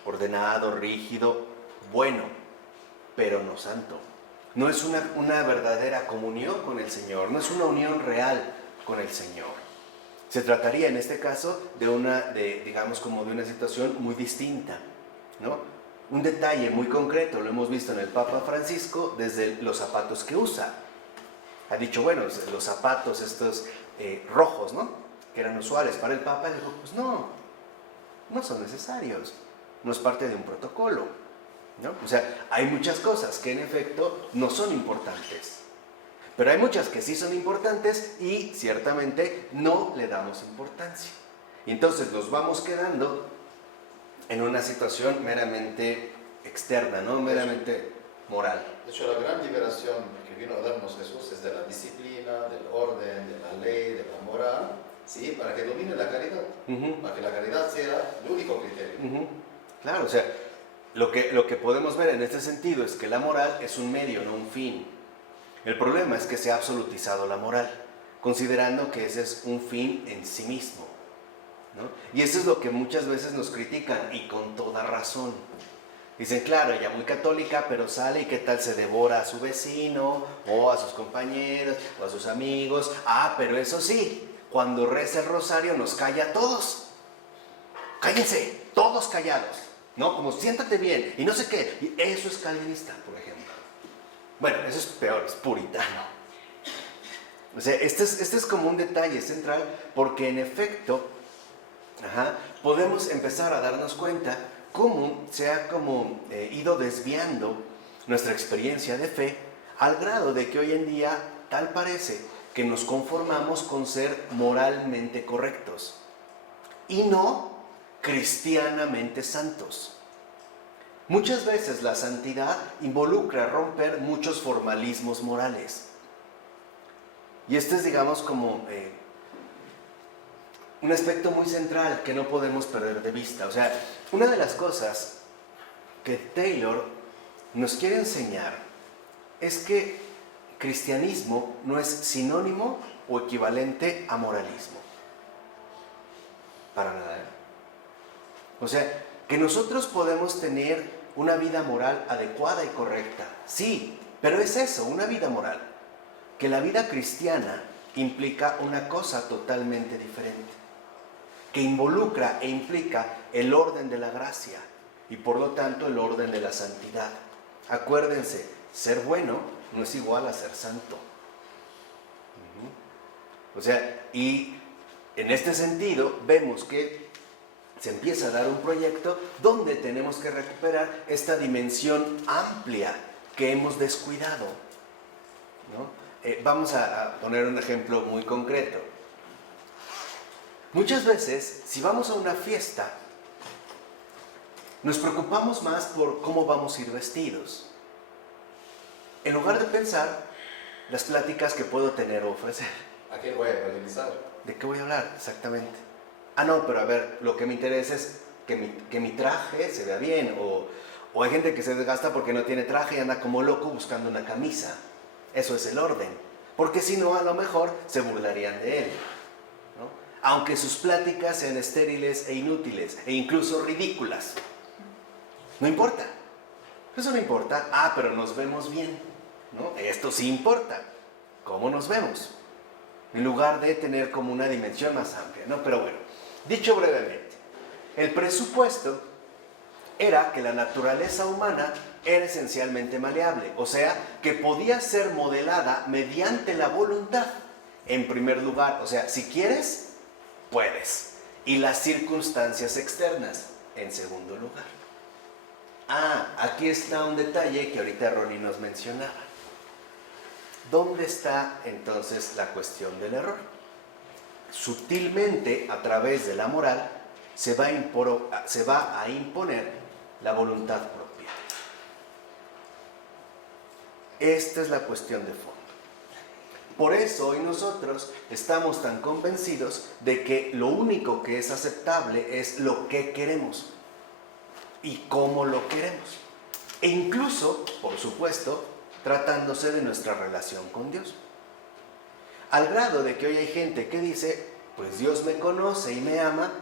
ordenado, rígido, bueno, pero no santo. No es una verdadera comunión con el Señor, no es una unión real con el Señor. Se trataría en este caso digamos como de una situación muy distinta, ¿no? Un detalle muy concreto, lo hemos visto en el Papa Francisco, desde los zapatos que usa. Ha dicho, bueno, los zapatos estos rojos, ¿no?, que eran usuales para el Papa, le dijo, pues no son necesarios, no es parte de un protocolo, ¿no? O sea, hay muchas cosas que en efecto no son importantes, pero hay muchas que sí son importantes y ciertamente no le damos importancia. Y entonces nos vamos quedando en una situación meramente externa, ¿no?, meramente moral. De hecho, la gran liberación que vino a darnos Jesús es de la disciplina, del orden, de la ley, de la moral, ¿sí?, para que domine la caridad, para que la caridad sea el único criterio. Claro, o sea, lo que podemos ver en este sentido es que la moral es un medio, no un fin. El problema es que se ha absolutizado la moral, considerando que ese es un fin en sí mismo, ¿no? Y eso es lo que muchas veces nos critican, y con toda razón. Dicen, claro, ella muy católica, pero sale y qué tal se devora a su vecino, o a sus compañeros, o a sus amigos. Pero eso sí, cuando reza el rosario nos calla a todos. Cállense, todos callados, ¿no? Como siéntate bien, y no sé qué. Y eso es calvinista, por ejemplo. Bueno, eso es peor, es puritano. O sea, este es como un detalle central, porque en efecto, podemos empezar a darnos cuenta cómo se ha ido desviando nuestra experiencia de fe, al grado de que hoy en día tal parece que nos conformamos con ser moralmente correctos y no cristianamente santos. Muchas veces la santidad involucra romper muchos formalismos morales. Y este es, digamos, como un aspecto muy central que no podemos perder de vista. O sea, una de las cosas que Taylor nos quiere enseñar es que cristianismo no es sinónimo o equivalente a moralismo. Para nada, O sea, que nosotros podemos tener una vida moral adecuada y correcta. Sí, pero es eso, una vida moral. Que la vida cristiana implica una cosa totalmente diferente, que involucra e implica el orden de la gracia y por lo tanto el orden de la santidad. Acuérdense, ser bueno no es igual a ser santo. O sea, y en este sentido vemos que se empieza a dar un proyecto donde tenemos que recuperar esta dimensión amplia que hemos descuidado, ¿no? Vamos a poner un ejemplo muy concreto. Muchas veces, si vamos a una fiesta, nos preocupamos más por cómo vamos a ir vestidos, en lugar de pensar las pláticas que puedo tener o ofrecer. ¿A qué voy a evangelizar? ¿De qué voy a hablar? Exactamente. No, pero a ver, lo que me interesa es que mi traje se vea bien, o hay gente que se desgasta porque no tiene traje y anda como loco buscando una camisa. Eso es el orden, porque si no, a lo mejor se burlarían de él, ¿no? Aunque sus pláticas sean estériles e inútiles, e incluso ridículas. No importa. Eso no importa. Pero nos vemos bien, ¿no? Esto sí importa. ¿Cómo nos vemos? En lugar de tener como una dimensión más amplia, ¿no? Pero bueno, dicho brevemente, el presupuesto era que la naturaleza humana era esencialmente maleable, o sea, que podía ser modelada mediante la voluntad, en primer lugar. O sea, si quieres, puedes. Y las circunstancias externas, en segundo lugar. Aquí está un detalle que ahorita Ronnie nos mencionaba. ¿Dónde está entonces la cuestión del error? Sutilmente, a través de la moral, se va a imponer la voluntad propia. Esta es la cuestión de fondo. Por eso hoy nosotros estamos tan convencidos de que lo único que es aceptable es lo que queremos y cómo lo queremos. E incluso, por supuesto, tratándose de nuestra relación con Dios. Al grado de que hoy hay gente que dice, pues Dios me conoce y me ama,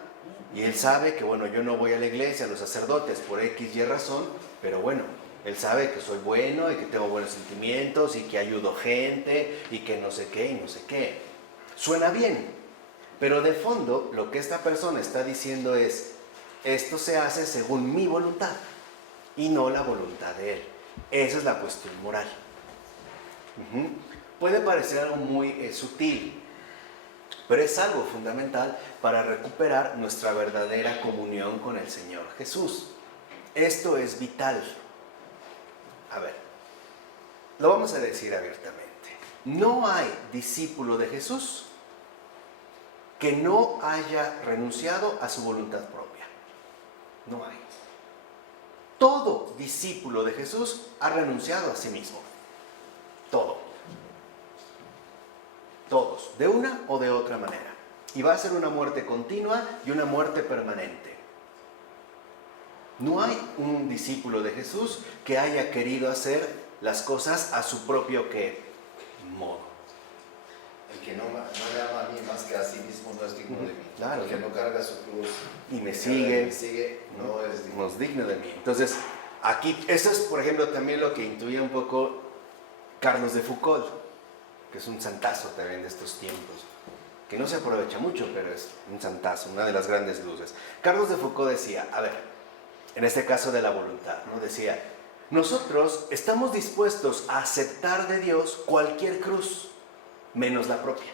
y Él sabe que, bueno, yo no voy a la iglesia, a los sacerdotes, por X y razón, pero bueno, Él sabe que soy bueno y que tengo buenos sentimientos y que ayudo gente y que no sé qué y no sé qué. Suena bien, pero de fondo lo que esta persona está diciendo es, esto se hace según mi voluntad, y no la voluntad de Él. Esa es la cuestión moral. Puede parecer algo muy sutil, pero es algo fundamental para recuperar nuestra verdadera comunión con el Señor Jesús. Esto es vital. A ver, lo vamos a decir abiertamente. No hay discípulo de Jesús que no haya renunciado a su voluntad propia. No hay. Todo discípulo de Jesús ha renunciado a sí mismo. Todo. Todos, de una o de otra manera. Y va a ser una muerte continua y una muerte permanente. No hay un discípulo de Jesús que haya querido hacer las cosas a su propio modo. El que no me ama a mí más que a sí mismo no es digno de mí. Claro, el que no carga su cruz y me sigue, no es digno. No es digno de mí. Entonces, aquí, eso es, por ejemplo, también lo que intuía un poco Carlos de Foucault, que es un santazo también de estos tiempos, que no se aprovecha mucho, pero es un santazo, una de las grandes luces. Carlos de Foucault decía, a ver, en este caso de la voluntad, ¿no? Decía, nosotros estamos dispuestos a aceptar de Dios cualquier cruz, menos la propia.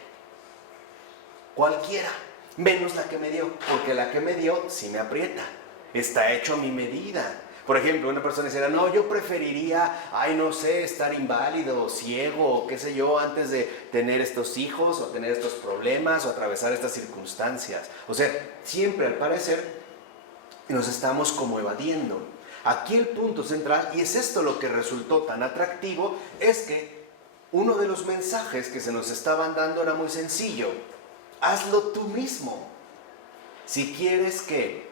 Cualquiera, menos la que me dio, porque la que me dio sí me aprieta, está hecho a mi medida. Por ejemplo, una persona decía, no, yo preferiría, no sé, estar inválido, ciego, o qué sé yo, antes de tener estos hijos, o tener estos problemas, o atravesar estas circunstancias. O sea, siempre al parecer nos estamos como evadiendo. Aquí el punto central, y es esto lo que resultó tan atractivo, es que uno de los mensajes que se nos estaban dando era muy sencillo. Hazlo tú mismo. Si quieres que,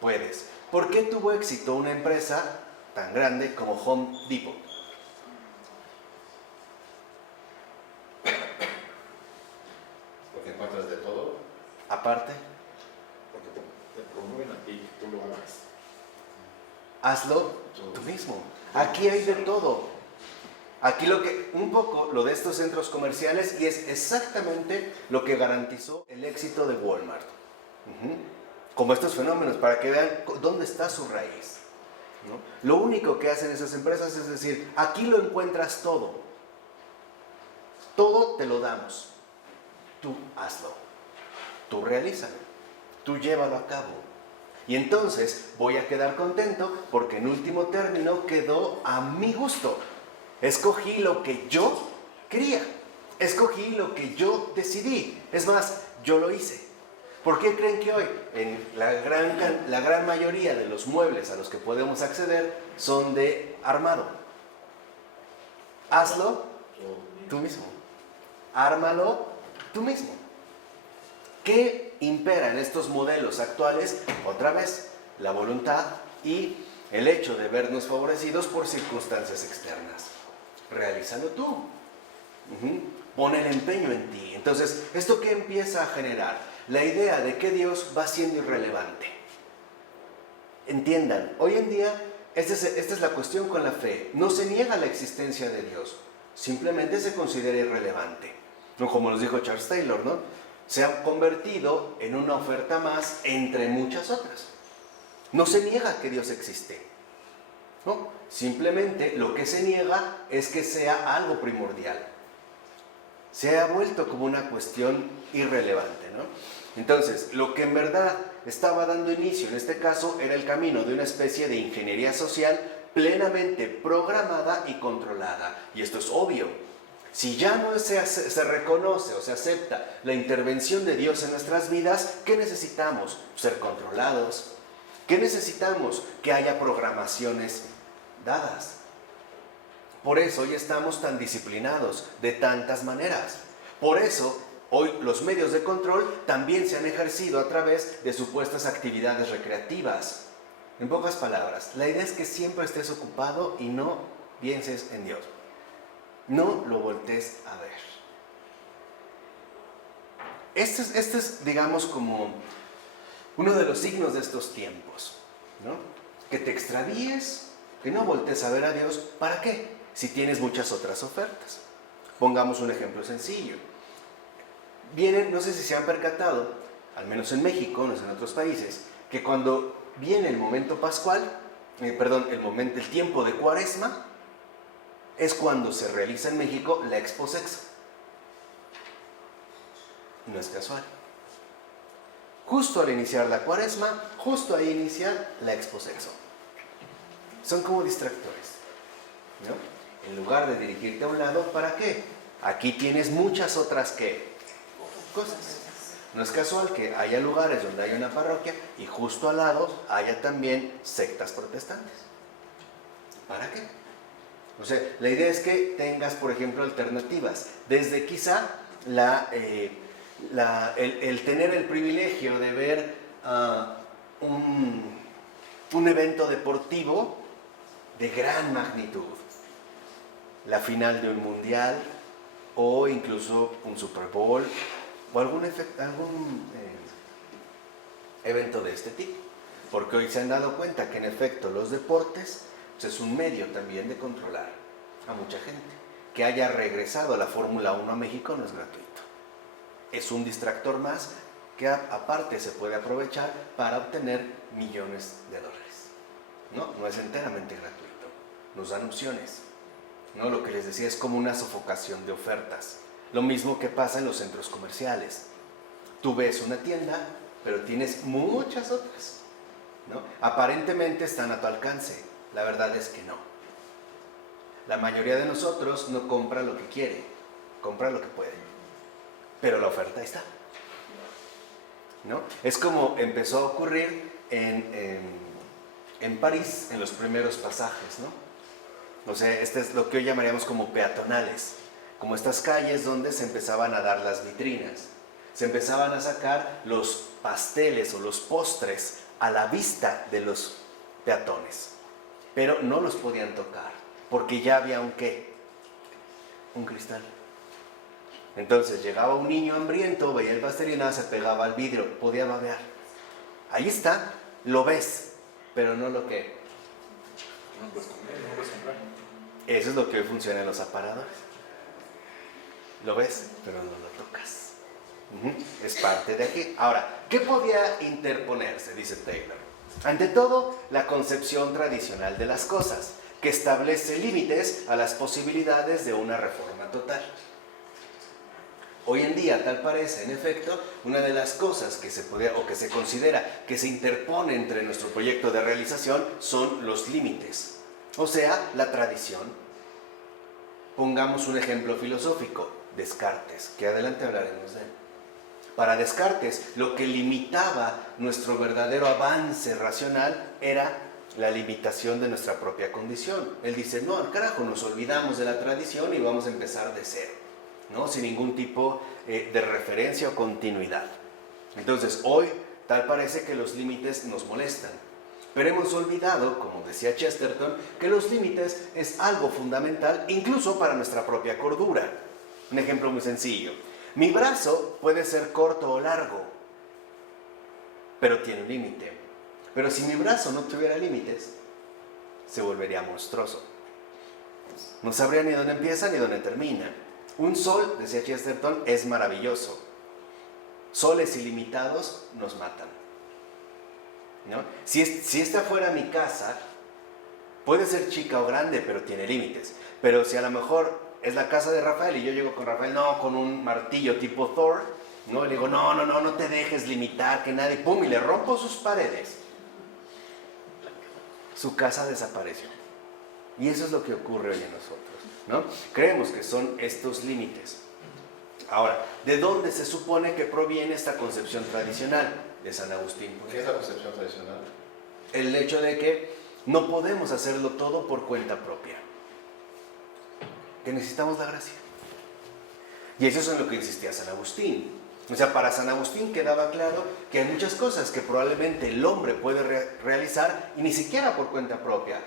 puedes. ¿Por qué tuvo éxito una empresa tan grande como Home Depot? Porque encuentras de todo. Aparte, Porque te promueven a ti que tú lo hagas. hazlo tú mismo. Aquí hay de todo. Aquí un poco lo de estos centros comerciales, y es exactamente lo que garantizó el éxito de Walmart. Como estos fenómenos, para que vean dónde está su raíz, ¿no? Lo único que hacen esas empresas es decir, aquí lo encuentras todo. Todo te lo damos. Tú hazlo. Tú realízalo. Tú llévalo a cabo. Y entonces voy a quedar contento porque en último término quedó a mi gusto. Escogí lo que yo quería. Escogí lo que yo decidí. Es más, yo lo hice. ¿Por qué creen que hoy en la gran mayoría de los muebles a los que podemos acceder son de armado? Hazlo tú mismo. Ármalo tú mismo. ¿Qué impera en estos modelos actuales? Otra vez, la voluntad y el hecho de vernos favorecidos por circunstancias externas. Realízalo tú. Pon el empeño en ti. Entonces, ¿esto qué empieza a generar? La idea de que Dios va siendo irrelevante. Entiendan, hoy en día, esta es la cuestión con la fe. No se niega la existencia de Dios, simplemente se considera irrelevante. ¿No? Como nos dijo Charles Taylor, ¿no? Se ha convertido en una oferta más entre muchas otras. No se niega que Dios existe, ¿no? Simplemente lo que se niega es que sea algo primordial. Se ha vuelto como una cuestión irrelevante, ¿no? Entonces, lo que en verdad estaba dando inicio en este caso era el camino de una especie de ingeniería social plenamente programada y controlada. Y esto es obvio. Si ya no se reconoce o se acepta la intervención de Dios en nuestras vidas, ¿qué necesitamos? Ser controlados. ¿Qué necesitamos? Que haya programaciones dadas. Por eso hoy estamos tan disciplinados de tantas maneras. Por eso hoy los medios de control también se han ejercido a través de supuestas actividades recreativas. En pocas palabras, la idea es que siempre estés ocupado y no pienses en Dios. No lo voltees a ver. Este es, digamos, como uno de los signos de estos tiempos, ¿no? Que te extravíes, que no voltees a ver a Dios. ¿Para qué? Si tienes muchas otras ofertas. Pongamos un ejemplo sencillo. Vienen, no sé si se han percatado, al menos en México, no sé en otros países, que cuando viene el momento pascual, el tiempo de Cuaresma es cuando se realiza en México la Exposexo. No es casual. Justo al iniciar la Cuaresma, justo ahí inicia la Exposexo. Son como distractores, ¿no? En lugar de dirigirte a un lado, ¿para qué? Aquí tienes muchas otras cosas. No es casual que haya lugares donde haya una parroquia y justo al lado haya también sectas protestantes. ¿Para qué? O sea, la idea es que tengas, por ejemplo, alternativas. Desde quizá el tener el privilegio de ver un evento deportivo de gran magnitud. La final de un mundial o incluso un Super Bowl o algún evento de este tipo. Porque hoy se han dado cuenta que en efecto los deportes pues, es un medio también de controlar a mucha gente. Que haya regresado la Fórmula 1 a México no es gratuito. Es un distractor más que aparte se puede aprovechar para obtener millones de dólares. No es enteramente gratuito. Nos dan opciones. ¿No? Lo que les decía es como una sofocación de ofertas. Lo mismo que pasa en los centros comerciales. Tú ves una tienda, pero tienes muchas otras, ¿no? Aparentemente están a tu alcance. La verdad es que no. La mayoría de nosotros no compra lo que quiere, compra lo que puede. Pero la oferta está, ¿no? Es como empezó a ocurrir en París, en los primeros pasajes, ¿no? O sea, este es lo que hoy llamaríamos como peatonales, como estas calles donde se empezaban a dar las vitrinas, se empezaban a sacar los pasteles o los postres a la vista de los peatones, pero no los podían tocar, porque ya había un cristal. Entonces llegaba un niño hambriento, veía el pastel y nada, se pegaba al vidrio, podía babear. Ahí está, lo ves, pero no lo que. No puedes comer, no puedes comprar. Eso es lo que hoy funciona en los aparadores. Lo ves, pero no lo tocas. Es parte de aquí. Ahora, ¿qué podía interponerse? Dice Taylor. Ante todo, la concepción tradicional de las cosas, que establece límites a las posibilidades de una reforma total. Hoy en día, tal parece, en efecto, una de las cosas que se podía, o que se considera que se interpone entre nuestro proyecto de realización son los límites, o sea, la tradición. Pongamos un ejemplo filosófico, Descartes, que adelante hablaremos de él. Para Descartes, lo que limitaba nuestro verdadero avance racional era la limitación de nuestra propia condición. Él dice, no, al carajo, nos olvidamos de la tradición y vamos a empezar de cero, ¿no? Sin ningún tipo de referencia o continuidad. Entonces, hoy tal parece que los límites nos molestan. Pero hemos olvidado, como decía Chesterton, que los límites es algo fundamental, incluso para nuestra propia cordura. Un ejemplo muy sencillo. Mi brazo puede ser corto o largo, pero tiene un límite. Pero si mi brazo no tuviera límites, se volvería monstruoso. No sabría ni dónde empieza ni dónde termina. Un sol, decía Chesterton, es maravilloso. Soles ilimitados nos matan, ¿no? Si esta fuera mi casa, puede ser chica o grande, pero tiene límites. Pero si a lo mejor es la casa de Rafael y yo llego con Rafael, no, con un martillo tipo Thor, ¿no? Y le digo, no te dejes limitar, que nadie, pum, y le rompo sus paredes. Su casa desapareció. Y eso es lo que ocurre hoy en nosotros, ¿no? Creemos que son estos límites. Ahora, ¿de dónde se supone que proviene esta concepción tradicional? De San Agustín. ¿Qué es la concepción tradicional? El hecho de que no podemos hacerlo todo por cuenta propia. Que necesitamos la gracia. Y eso es en lo que insistía San Agustín. O sea, para San Agustín quedaba claro que hay muchas cosas que probablemente el hombre puede realizar y ni siquiera por cuenta propia.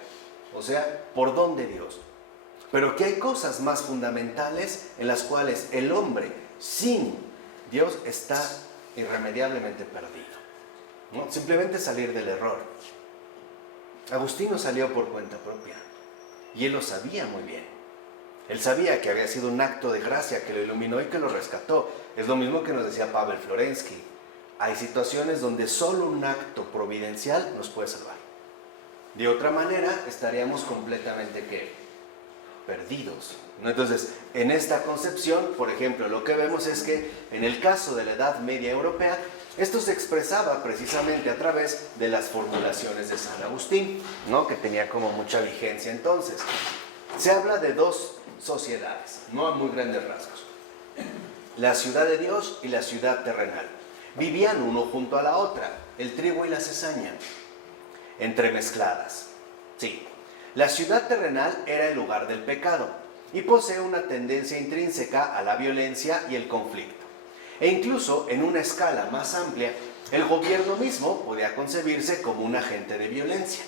O sea, por don de Dios. Pero que hay cosas más fundamentales en las cuales el hombre sin Dios está irremediablemente perdido, ¿no? Simplemente salir del error. Agustín no salió por cuenta propia y él lo sabía muy bien. Él sabía que había sido un acto de gracia que lo iluminó y que lo rescató. Es lo mismo que nos decía Pavel Florensky. Hay situaciones donde solo un acto providencial nos puede salvar. De otra manera, estaríamos completamente ¿qué? Perdidos, ¿no? Entonces, en esta concepción, por ejemplo, lo que vemos es que en el caso de la Edad Media Europea, esto se expresaba precisamente a través de las formulaciones de San Agustín, ¿no? Que tenía como mucha vigencia entonces. Se habla de dos sociedades, no a muy grandes rasgos. La ciudad de Dios y la ciudad terrenal. Vivían uno junto a la otra, el trigo y la cizaña, entremezcladas. Sí, la ciudad terrenal era el lugar del pecado y posee una tendencia intrínseca a la violencia y el conflicto. E incluso en una escala más amplia, el gobierno mismo podía concebirse como un agente de violencia,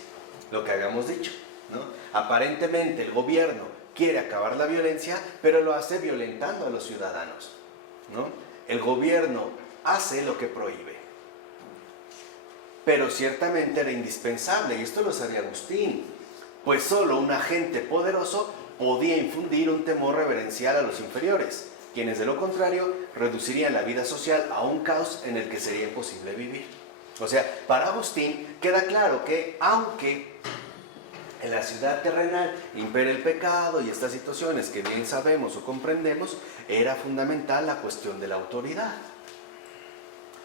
lo que habíamos dicho, ¿no? Aparentemente el gobierno quiere acabar la violencia, pero lo hace violentando a los ciudadanos, ¿no? El gobierno hace lo que prohíbe. Pero ciertamente era indispensable, y esto lo sabía Agustín, pues solo un agente poderoso podía infundir un temor reverencial a los inferiores, quienes de lo contrario reducirían la vida social a un caos en el que sería imposible vivir. O sea, para Agustín queda claro que aunque en la ciudad terrenal impera el pecado y estas situaciones que bien sabemos o comprendemos, era fundamental la cuestión de la autoridad.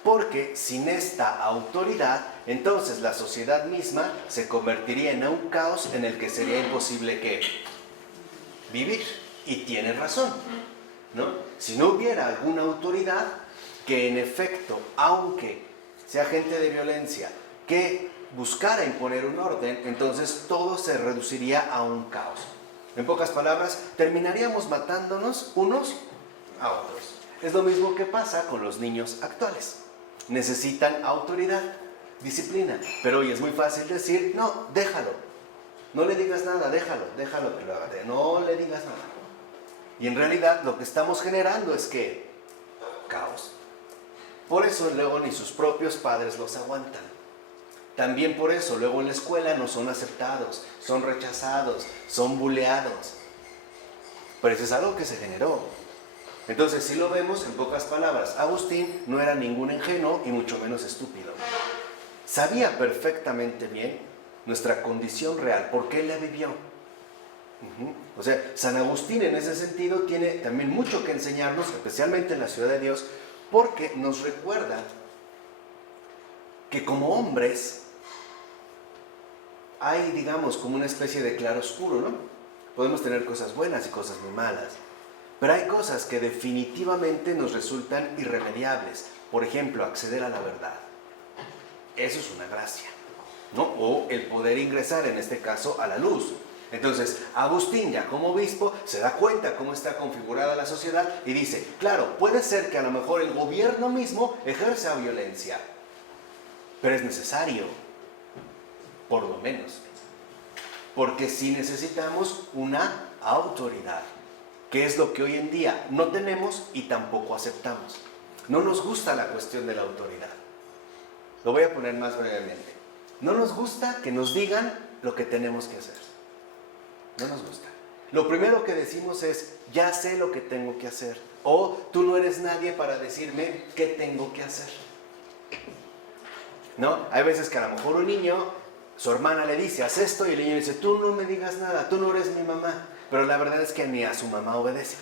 Porque sin esta autoridad, entonces la sociedad misma se convertiría en un caos en el que sería imposible ¿qué? Vivir. Y tiene razón, ¿no? Si no hubiera alguna autoridad que en efecto, aunque sea agente de violencia, que buscara imponer un orden, entonces todo se reduciría a un caos. En pocas palabras, terminaríamos matándonos unos a otros. Es lo mismo que pasa con los niños actuales. Necesitan autoridad, disciplina, pero hoy es muy fácil decir, no, déjalo, no le digas nada, déjalo que lo haga, no le digas nada. Y en realidad lo que estamos generando es que caos. Por eso luego ni sus propios padres los aguantan. También por eso luego en la escuela no son aceptados, son rechazados, son buleados. Pero eso es algo que se generó. Entonces, si lo vemos en pocas palabras, Agustín no era ningún ingenuo y mucho menos estúpido. Sabía perfectamente bien nuestra condición real, porque él la vivió. O sea, San Agustín en ese sentido tiene también mucho que enseñarnos, especialmente en la ciudad de Dios, porque nos recuerda que como hombres hay, digamos, como una especie de claroscuro, ¿no? Podemos tener cosas buenas y cosas muy malas. Pero hay cosas que definitivamente nos resultan irremediables. Por ejemplo, acceder a la verdad. Eso es una gracia, ¿no? O el poder ingresar, en este caso, a la luz. Entonces, Agustín, ya como obispo, se da cuenta cómo está configurada la sociedad y dice, claro, puede ser que a lo mejor el gobierno mismo ejerza violencia, pero es necesario, por lo menos. Porque sí necesitamos una autoridad, que es lo que hoy en día no tenemos y tampoco aceptamos. No nos gusta la cuestión de la autoridad. Lo voy a poner más brevemente. No nos gusta que nos digan lo que tenemos que hacer. No nos gusta. Lo primero que decimos es, ya sé lo que tengo que hacer. O tú no eres nadie para decirme qué tengo que hacer. ¿No? Hay veces que a lo mejor un niño, su hermana le dice, haz esto, y el niño dice, tú no me digas nada, tú no eres mi mamá. Pero la verdad es que ni a su mamá obedece.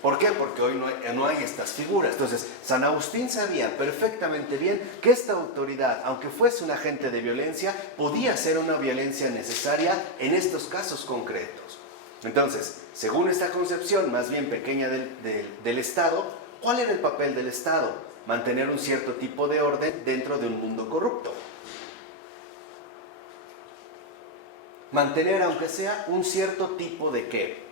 ¿Por qué? Porque hoy no hay estas figuras. Entonces, San Agustín sabía perfectamente bien que esta autoridad, aunque fuese un agente de violencia, podía ser una violencia necesaria en estos casos concretos. Entonces, según esta concepción más bien pequeña del Estado, ¿cuál era el papel del Estado? Mantener un cierto tipo de orden dentro de un mundo corrupto. Mantener, aunque sea, un cierto tipo de ¿qué?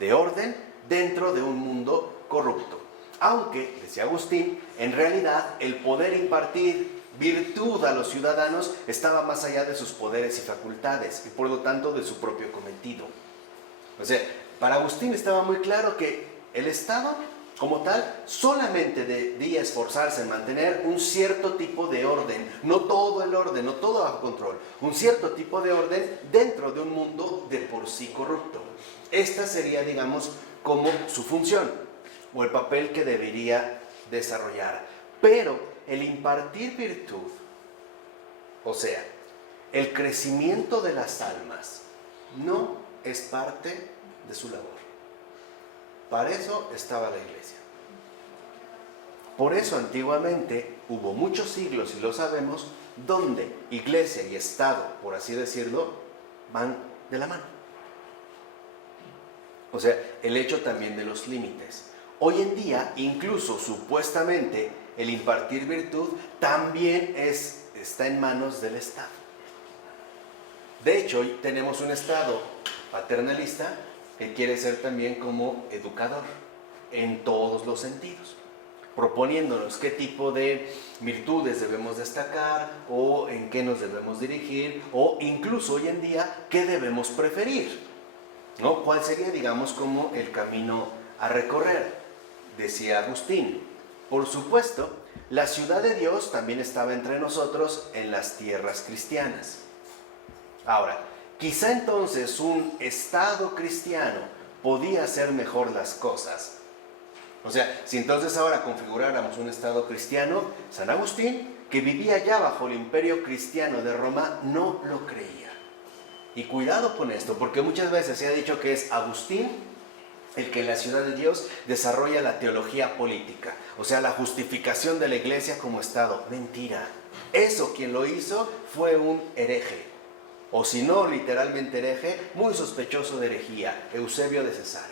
De orden dentro de un mundo corrupto. Aunque, decía Agustín, en realidad el poder impartir virtud a los ciudadanos estaba más allá de sus poderes y facultades y por lo tanto de su propio cometido. O sea, para Agustín estaba muy claro que el Estado, como tal, solamente debía esforzarse en mantener un cierto tipo de orden, no todo el orden, no todo bajo control, un cierto tipo de orden dentro de un mundo de por sí corrupto. Esta sería, digamos, como su función o el papel que debería desarrollar. Pero el impartir virtud, o sea, el crecimiento de las almas no es parte de su labor. Para eso estaba la iglesia. Por eso antiguamente hubo muchos siglos, y lo sabemos, donde iglesia y Estado, por así decirlo, van de la mano. O sea, el hecho también de los límites. Hoy en día, incluso supuestamente, el impartir virtud también está en manos del Estado. De hecho, hoy tenemos un Estado paternalista que quiere ser también como educador en todos los sentidos, proponiéndonos qué tipo de virtudes debemos destacar o en qué nos debemos dirigir o incluso hoy en día qué debemos preferir, ¿no? ¿Cuál sería, digamos, como el camino a recorrer? Decía Agustín, por supuesto, la ciudad de Dios también estaba entre nosotros en las tierras cristianas. Ahora, quizá entonces un Estado cristiano podía hacer mejor las cosas. O sea, si entonces ahora configuráramos un Estado cristiano, San Agustín, que vivía ya bajo el imperio cristiano de Roma, no lo creía. Y cuidado con esto, porque muchas veces se ha dicho que es Agustín el que en la ciudad de Dios desarrolla la teología política, o sea, la justificación de la iglesia como Estado. Mentira. Eso quien lo hizo fue un hereje, o si no literalmente hereje, muy sospechoso de herejía, Eusebio de Cesarea.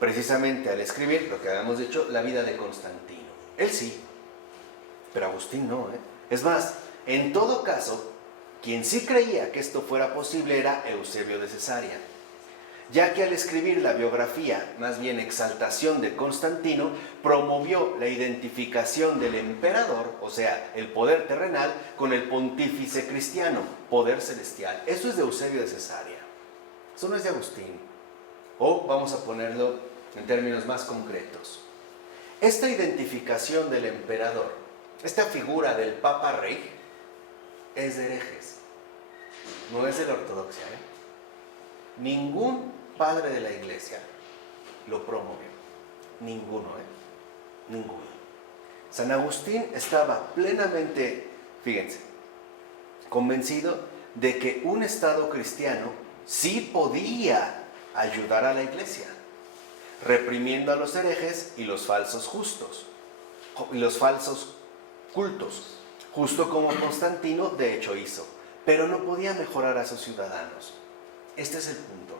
Precisamente al escribir, lo que habíamos dicho, la vida de Constantino. Él sí, pero Agustín no, ¿eh? Es más, en todo caso, quien sí creía que esto fuera posible era Eusebio de Cesarea, ya que al escribir la biografía, más bien exaltación de Constantino, promovió la identificación del emperador, o sea, el poder terrenal, con el pontífice cristiano, poder celestial. Eso es de Eusebio de Cesarea, eso no es de Agustín. O vamos a ponerlo en términos más concretos. Esta identificación del emperador, esta figura del Papa Rey, es de herejes, no es de la ortodoxia, ¿eh? Ningún padre de la iglesia lo promovió. Ninguno, ¿eh? Ninguno. San Agustín estaba plenamente, fíjense, convencido de que un Estado cristiano sí podía ayudar a la iglesia, reprimiendo a los herejes y los falsos justos, y los falsos cultos, justo como Constantino de hecho hizo, pero no podía mejorar a sus ciudadanos. Este es el punto.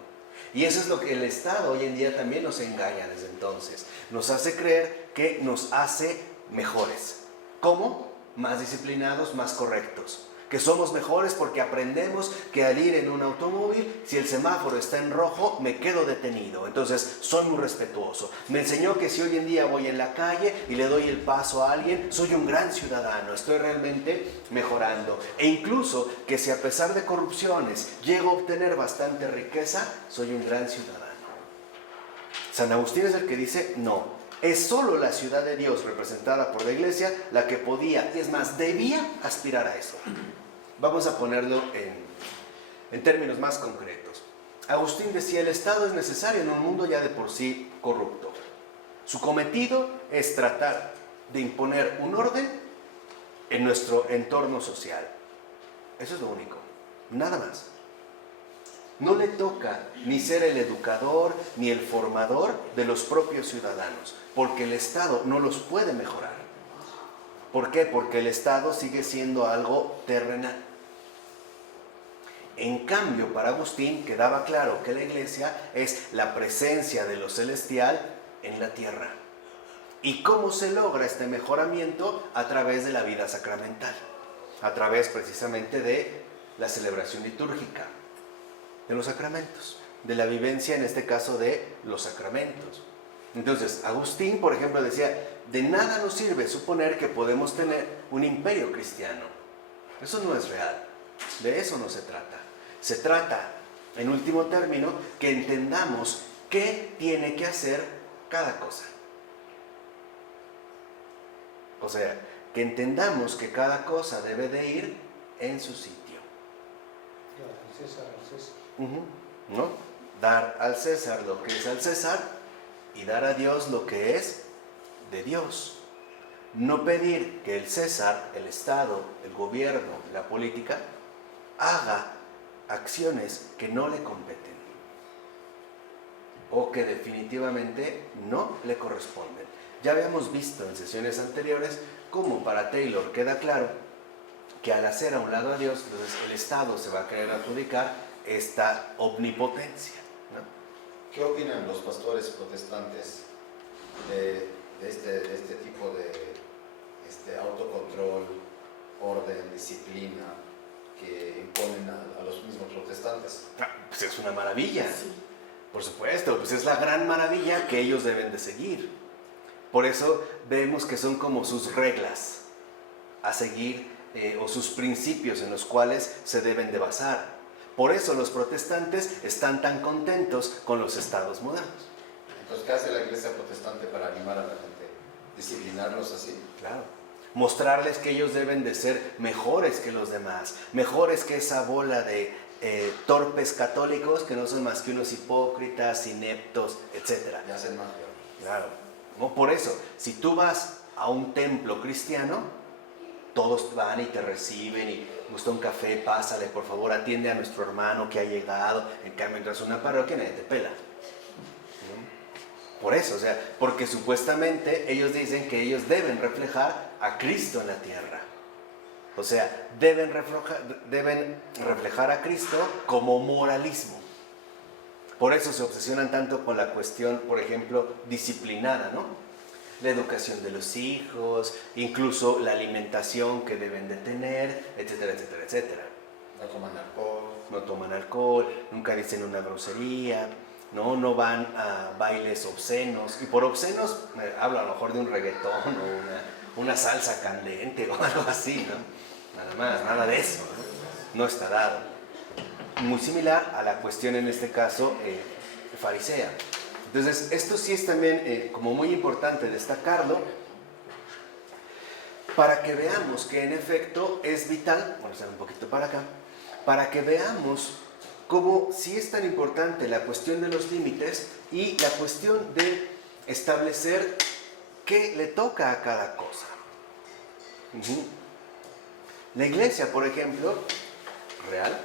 Y eso es lo que el Estado hoy en día también nos engaña desde entonces. Nos hace creer que nos hace mejores. ¿Cómo? Más disciplinados, más correctos. Que somos mejores porque aprendemos que al ir en un automóvil, si el semáforo está en rojo, me quedo detenido. Entonces, soy muy respetuoso. Me enseñó que si hoy en día voy en la calle y le doy el paso a alguien, soy un gran ciudadano, estoy realmente mejorando. E incluso que si a pesar de corrupciones llego a obtener bastante riqueza, soy un gran ciudadano. San Agustín es el que dice, no. Es solo la ciudad de Dios representada por la iglesia la que podía, y es más, debía aspirar a eso. Vamos a ponerlo en términos más concretos. Agustín decía, el Estado es necesario en un mundo ya de por sí corrupto. Su cometido es tratar de imponer un orden en nuestro entorno social. Eso es lo único, nada más. No le toca ni ser el educador ni el formador de los propios ciudadanos, porque el Estado no los puede mejorar. ¿Por qué? Porque el Estado sigue siendo algo terrenal. En cambio, para Agustín quedaba claro que la iglesia es la presencia de lo celestial en la tierra. ¿Y cómo se logra este mejoramiento? A través de la vida sacramental, a través precisamente de la celebración litúrgica, de los sacramentos, de la vivencia en este caso de los sacramentos. Entonces, Agustín, por ejemplo, decía, de nada nos sirve suponer que podemos tener un imperio cristiano. Eso no es real, de eso no se trata. Se trata, en último término, que entendamos qué tiene que hacer cada cosa. O sea, que entendamos que cada cosa debe de ir en su sitio. Al César, al César. ¿No? Dar al César lo que es al César y dar a Dios lo que es de Dios. no pedir que el César, el Estado, el gobierno, la política, haga acciones que no le competen o que definitivamente no le corresponden. Ya habíamos visto en sesiones anteriores cómo para Taylor queda claro que al hacer a un lado a Dios, entonces el Estado se va a querer adjudicar esta omnipotencia, ¿no? ¿Qué opinan los pastores protestantes de este tipo de autocontrol, orden, disciplina que imponen a los mismos protestantes? Pues es una maravilla, por supuesto, pues es la gran maravilla que ellos deben de seguir. Por eso vemos que son como sus reglas a seguir o sus principios en los cuales se deben de basar. Por eso los protestantes están tan contentos con los estados modernos. Entonces, ¿qué hace la iglesia protestante para animar a la gente? ¿Disciplinarlos así? Claro. Mostrarles que ellos deben de ser mejores que los demás, mejores que esa bola de torpes católicos que no son más que unos hipócritas, ineptos, etc. Y hacen magia. Claro. No, por eso, si tú vas a un templo cristiano, todos van y te reciben y gusta un café, pásale, por favor, atiende a nuestro hermano que ha llegado. En cambio, entras a una parroquia, nadie te pela. Por eso, o sea, porque supuestamente ellos dicen que ellos deben reflejar a Cristo en la tierra. O sea, deben reflejar a Cristo como moralismo. Por eso se obsesionan tanto con la cuestión, por ejemplo, disciplinada, ¿no? La educación de los hijos, incluso la alimentación que deben de tener, etcétera, etcétera, etcétera. No toman alcohol. No toman alcohol, nunca dicen una grosería, no van a bailes obscenos. Y por obscenos hablo a lo mejor de un reggaetón o una salsa candente o algo así, ¿no? Nada más, nada de eso, ¿no? No está dado. Muy similar a la cuestión en este caso farisea. Entonces, esto sí es también como muy importante destacarlo para que veamos que en efecto es vital, vamos a hacer un poquito para acá, para que veamos cómo sí es tan importante la cuestión de los límites y la cuestión de establecer qué le toca a cada cosa. La iglesia, por ejemplo, real,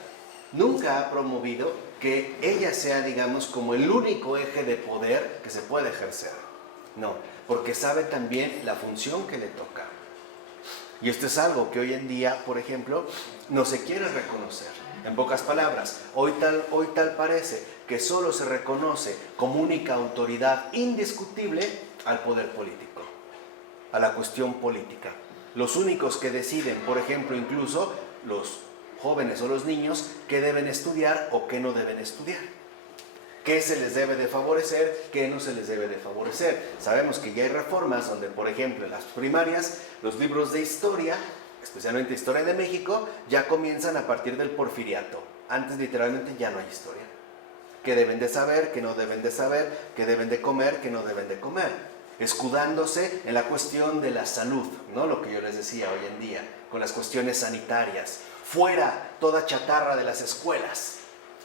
nunca ha promovido que ella sea, digamos, como el único eje de poder que se puede ejercer. No, porque sabe también la función que le toca. Y esto es algo que hoy en día, por ejemplo, no se quiere reconocer. En pocas palabras, hoy tal parece que solo se reconoce como única autoridad indiscutible al poder político, a la cuestión política. Los únicos que deciden, por ejemplo, incluso los jóvenes o los niños, qué deben estudiar o qué no deben estudiar. Qué se les debe de favorecer, qué no se les debe de favorecer. Sabemos que ya hay reformas donde, por ejemplo, en las primarias, los libros de historia, especialmente Historia de México, ya comienzan a partir del Porfiriato. Antes literalmente ya no hay historia. Qué deben de saber, qué no deben de saber, qué deben de comer, qué no deben de comer. Escudándose en la cuestión de la salud, ¿no? Lo que yo les decía hoy en día, con las cuestiones sanitarias. Fuera toda chatarra de las escuelas.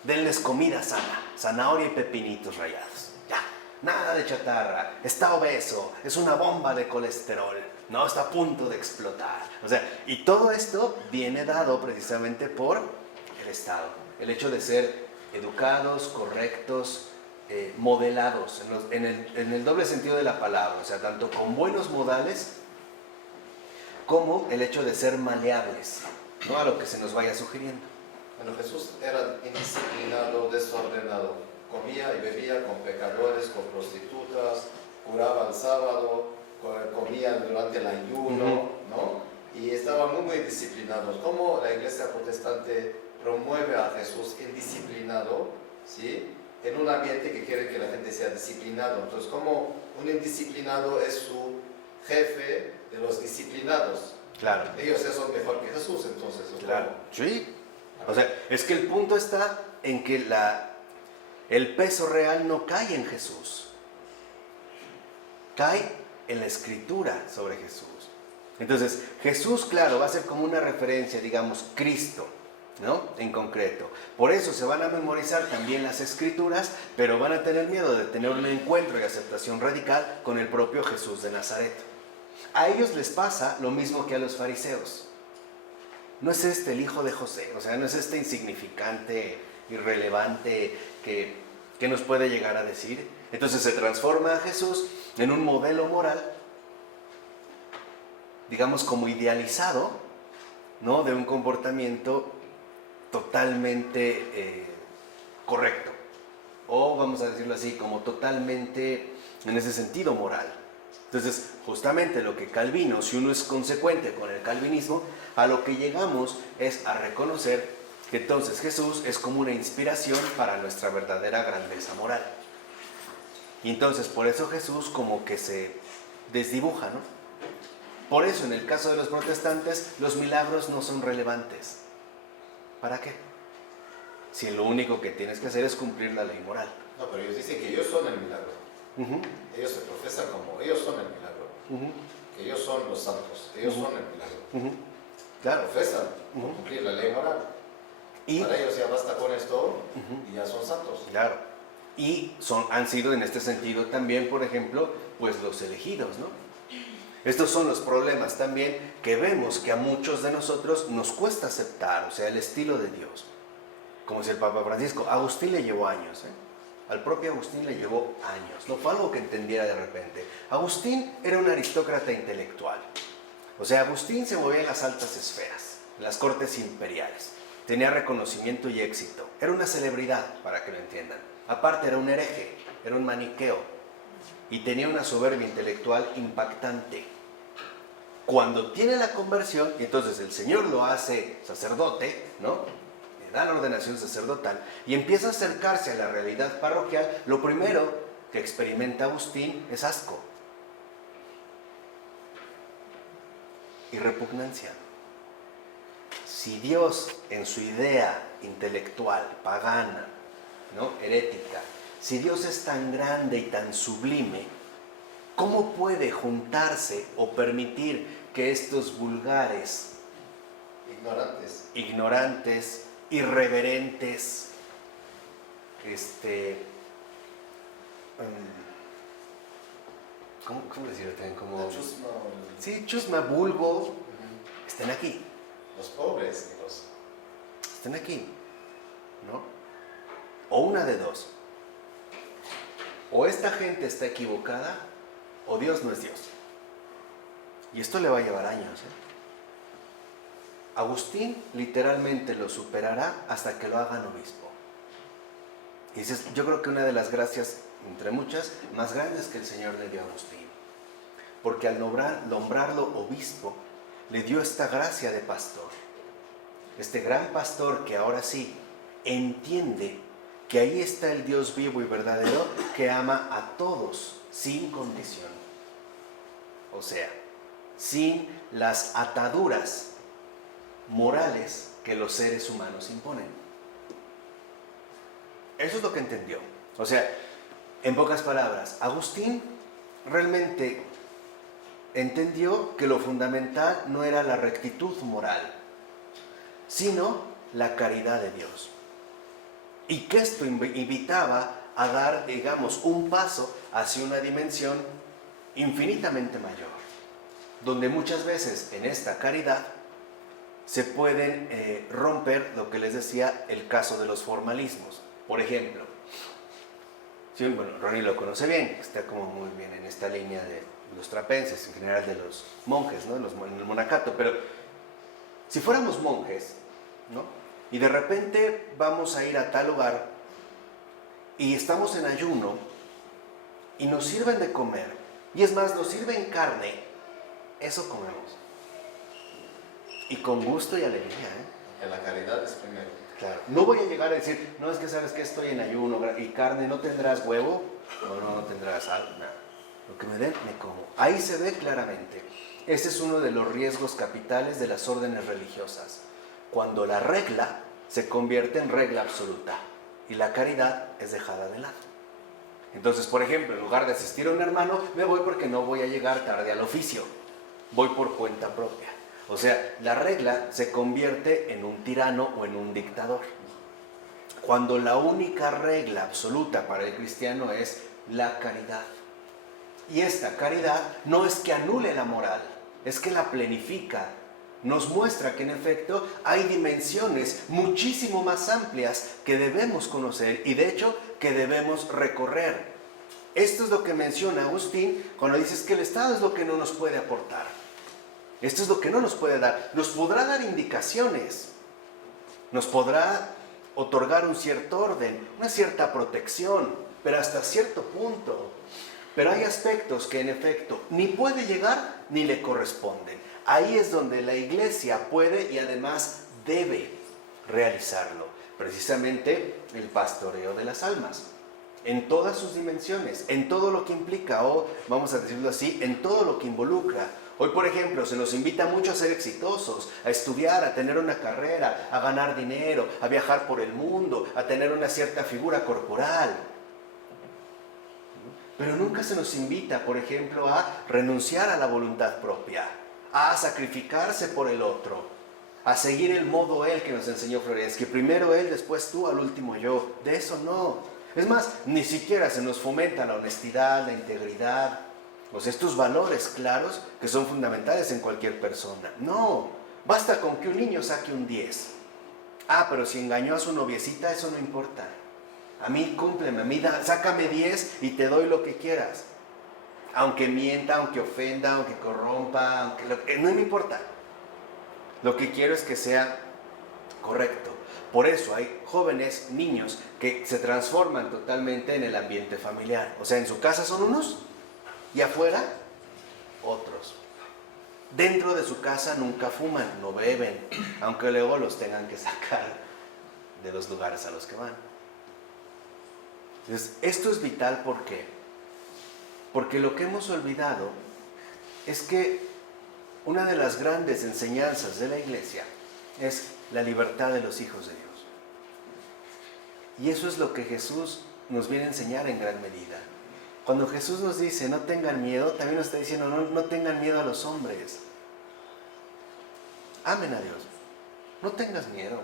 Denles comida sana, zanahoria y pepinitos rallados. Ya, nada de chatarra. Está obeso, es una bomba de colesterol. No, está a punto de explotar. O sea, y todo esto viene dado precisamente por el Estado. El hecho de ser educados, correctos, modelados, en el doble sentido de la palabra. O sea, tanto con buenos modales como el hecho de ser maleables, ¿no? A lo que se nos vaya sugiriendo. Bueno, Jesús era indisciplinado, desordenado. Comía y bebía con pecadores, con prostitutas, curaba el sábado, comía durante el ayuno, ¿no? Y estaban muy disciplinados. ¿Cómo la iglesia protestante promueve a Jesús indisciplinado, ¿sí? En un ambiente que quiere que la gente sea disciplinado? Entonces, ¿cómo un indisciplinado es su jefe de los disciplinados? Claro. Ellos son mejor que Jesús, entonces. Claro, sí. O sea, es que el punto está en que el peso real no cae en Jesús. Cae en la escritura sobre Jesús. Entonces, Jesús, claro, va a ser como una referencia, digamos, Cristo, ¿no? En concreto. Por eso se van a memorizar también las escrituras, pero van a tener miedo de tener un encuentro y aceptación radical con el propio Jesús de Nazaret. A ellos les pasa lo mismo que a los fariseos. No es este el hijo de José, o sea, no es este insignificante, irrelevante que nos puede llegar a decir. Entonces se transforma a Jesús en un modelo moral, digamos como idealizado, ¿no? De un comportamiento totalmente correcto, o vamos a decirlo así, como totalmente en ese sentido moral. Entonces, justamente lo que Calvino, si uno es consecuente con el calvinismo, a lo que llegamos es a reconocer que entonces Jesús es como una inspiración para nuestra verdadera grandeza moral. Y entonces por eso Jesús como que se desdibuja, ¿no? Por eso en el caso de los protestantes los milagros no son relevantes. ¿Para qué? Si lo único que tienes que hacer es cumplir la ley moral. No, pero ellos dicen que ellos son el milagro. Uh-huh. Ellos se profesan como ellos son el milagro. Uh-huh. Que ellos son los santos. Ellos son el milagro. Uh-huh. Claro. Profesan por cumplir la ley moral. Y para ellos ya basta con esto y ya son santos. claro. Y han sido en este sentido también, por ejemplo, pues los elegidos, ¿no? Estos son los problemas también que vemos que a muchos de nosotros nos cuesta aceptar, o sea, el estilo de Dios. Como dice el Papa Francisco, a Agustín le llevó años, Al propio Agustín le llevó años, no fue algo que entendiera de repente. Agustín era un aristócrata intelectual. O sea, Agustín se movía en las altas esferas, en las cortes imperiales. Tenía reconocimiento y éxito. Era una celebridad, para que lo entiendan. Aparte era un hereje, era un maniqueo. Y tenía una soberbia intelectual impactante. Cuando tiene la conversión, y entonces el Señor lo hace sacerdote, ¿no? Le da la ordenación sacerdotal y empieza a acercarse a la realidad parroquial, lo primero que experimenta Agustín es asco y repugnancia. Si Dios en su idea intelectual, pagana, ¿no? Herética, si Dios es tan grande y tan sublime, ¿cómo puede juntarse o permitir que estos vulgares, ignorantes, irreverentes, ¿cómo decirlo también? Como, sí, chusma, vulgo, estén aquí? Los pobres, Estén aquí, ¿no? O una de dos. O esta gente está equivocada, o Dios no es Dios. Y esto le va a llevar años, Agustín literalmente lo superará hasta que lo hagan obispo. Y dices, yo creo que una de las gracias, entre muchas, más grandes que el Señor le dio a Agustín. Porque al nombrarlo obispo, le dio esta gracia de pastor. Este gran pastor que ahora sí entiende que ahí está el Dios vivo y verdadero que ama a todos sin condición. O sea, sin las ataduras morales que los seres humanos imponen. Eso es lo que entendió. O sea, en pocas palabras, Agustín realmente entendió que lo fundamental no era la rectitud moral, sino la caridad de Dios. Y que esto invitaba a dar, digamos, un paso hacia una dimensión infinitamente mayor, donde muchas veces en esta caridad se pueden romper lo que les decía el caso de los formalismos. Por ejemplo, sí, bueno, Ronnie lo conoce bien, está como muy bien en esta línea de los trapenses, en general de los monjes, ¿no? En el monacato, pero si fuéramos monjes, ¿no? Y de repente vamos a ir a tal lugar y estamos en ayuno y nos sirven de comer, y es más, nos sirven carne, eso comemos. Y con gusto y alegría, Que la caridad es primero. Claro. No voy a llegar a decir, no, es que sabes que estoy en ayuno y carne, ¿no tendrás huevo? No tendrás algo, nada. Lo que me den, me como. Ahí se ve claramente. Ese es uno de los riesgos capitales de las órdenes religiosas. Cuando la regla se convierte en regla absoluta y la caridad es dejada de lado. Entonces, por ejemplo, en lugar de asistir a un hermano, me voy porque no voy a llegar tarde al oficio. Voy por cuenta propia. O sea, la regla se convierte en un tirano o en un dictador. Cuando la única regla absoluta para el cristiano es la caridad. Y esta caridad no es que anule la moral, es que la plenifica. Nos muestra que en efecto hay dimensiones muchísimo más amplias que debemos conocer y de hecho que debemos recorrer. Esto es lo que menciona Agustín cuando dice que el Estado es lo que no nos puede aportar. Esto es lo que no nos puede dar. Nos podrá dar indicaciones, nos podrá otorgar un cierto orden, una cierta protección, pero hasta cierto punto. Pero hay aspectos que en efecto ni puede llegar ni le corresponden. Ahí es donde la Iglesia puede y además debe realizarlo. Precisamente el pastoreo de las almas. En todas sus dimensiones, en todo lo que implica, o vamos a decirlo así, en todo lo que involucra. Hoy, por ejemplo, se nos invita mucho a ser exitosos, a estudiar, a tener una carrera, a ganar dinero, a viajar por el mundo, a tener una cierta figura corporal. Pero nunca se nos invita, por ejemplo, a renunciar a la voluntad propia, a sacrificarse por el otro, a seguir el modo él que nos enseñó Florensky, que primero él, después tú, al último yo. De eso no. Es más, ni siquiera se nos fomenta la honestidad, la integridad, o sea, estos valores claros que son fundamentales en cualquier persona. No, basta con que un niño saque un 10. Pero si engañó a su noviecita, eso no importa. A mí cúmpleme, a mí sácame 10 y te doy lo que quieras. Aunque mienta, aunque ofenda, aunque corrompa, no me importa. Lo que quiero es que sea correcto. Por eso hay jóvenes, niños, que se transforman totalmente en el ambiente familiar. O sea, en su casa son unos y afuera otros. Dentro de su casa nunca fuman, no beben, aunque luego los tengan que sacar de los lugares a los que van. Entonces, esto es vital, ¿por qué? Porque lo que hemos olvidado es que una de las grandes enseñanzas de la Iglesia es la libertad de los hijos de Dios. Y eso es lo que Jesús nos viene a enseñar en gran medida. Cuando Jesús nos dice no tengan miedo, también nos está diciendo no tengan miedo a los hombres. Amen a Dios. No tengas miedo.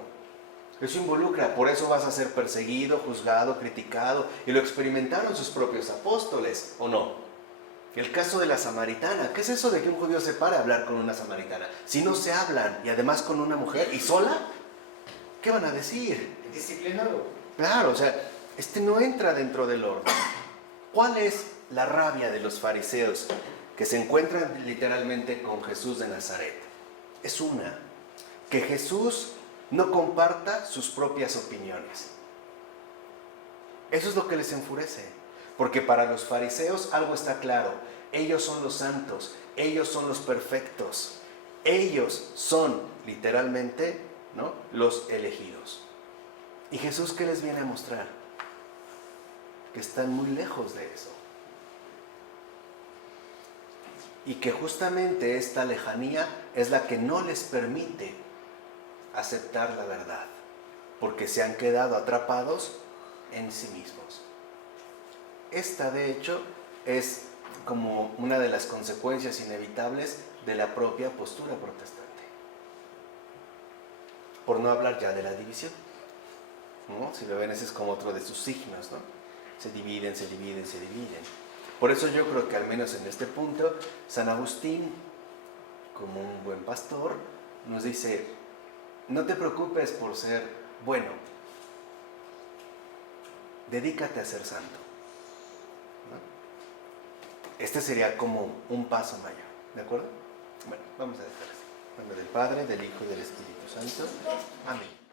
Eso involucra, por eso vas a ser perseguido, juzgado, criticado, y lo experimentaron sus propios apóstoles, ¿o no? El caso de la samaritana, ¿qué es eso de que un judío se pare a hablar con una samaritana? Si no se hablan, y además con una mujer, y sola, ¿qué van a decir? Disciplinado. Claro, o sea, no entra dentro del orden. ¿Cuál es la rabia de los fariseos que se encuentran literalmente con Jesús de Nazaret? Es una, que Jesús no comparta sus propias opiniones. Eso es lo que les enfurece, porque para los fariseos algo está claro: ellos son los santos, ellos son los perfectos, ellos son literalmente, ¿no?, los elegidos. ¿Y Jesús qué les viene a mostrar? Que están muy lejos de eso. Y que justamente esta lejanía es la que no les permite aceptar la verdad, porque se han quedado atrapados en sí mismos. Esta, de hecho, es como una de las consecuencias inevitables de la propia postura protestante. Por no hablar ya de la división, ¿no? Si lo ven, ese es como otro de sus signos, ¿no? Se dividen, se dividen, se dividen. Por eso yo creo que al menos en este punto, San Agustín, como un buen pastor, nos dice: no te preocupes por ser bueno, dedícate a ser santo, ¿no? Este sería como un paso mayor, ¿de acuerdo? Bueno, vamos a dejar así. En nombre del Padre, del Hijo y del Espíritu Santo. Amén.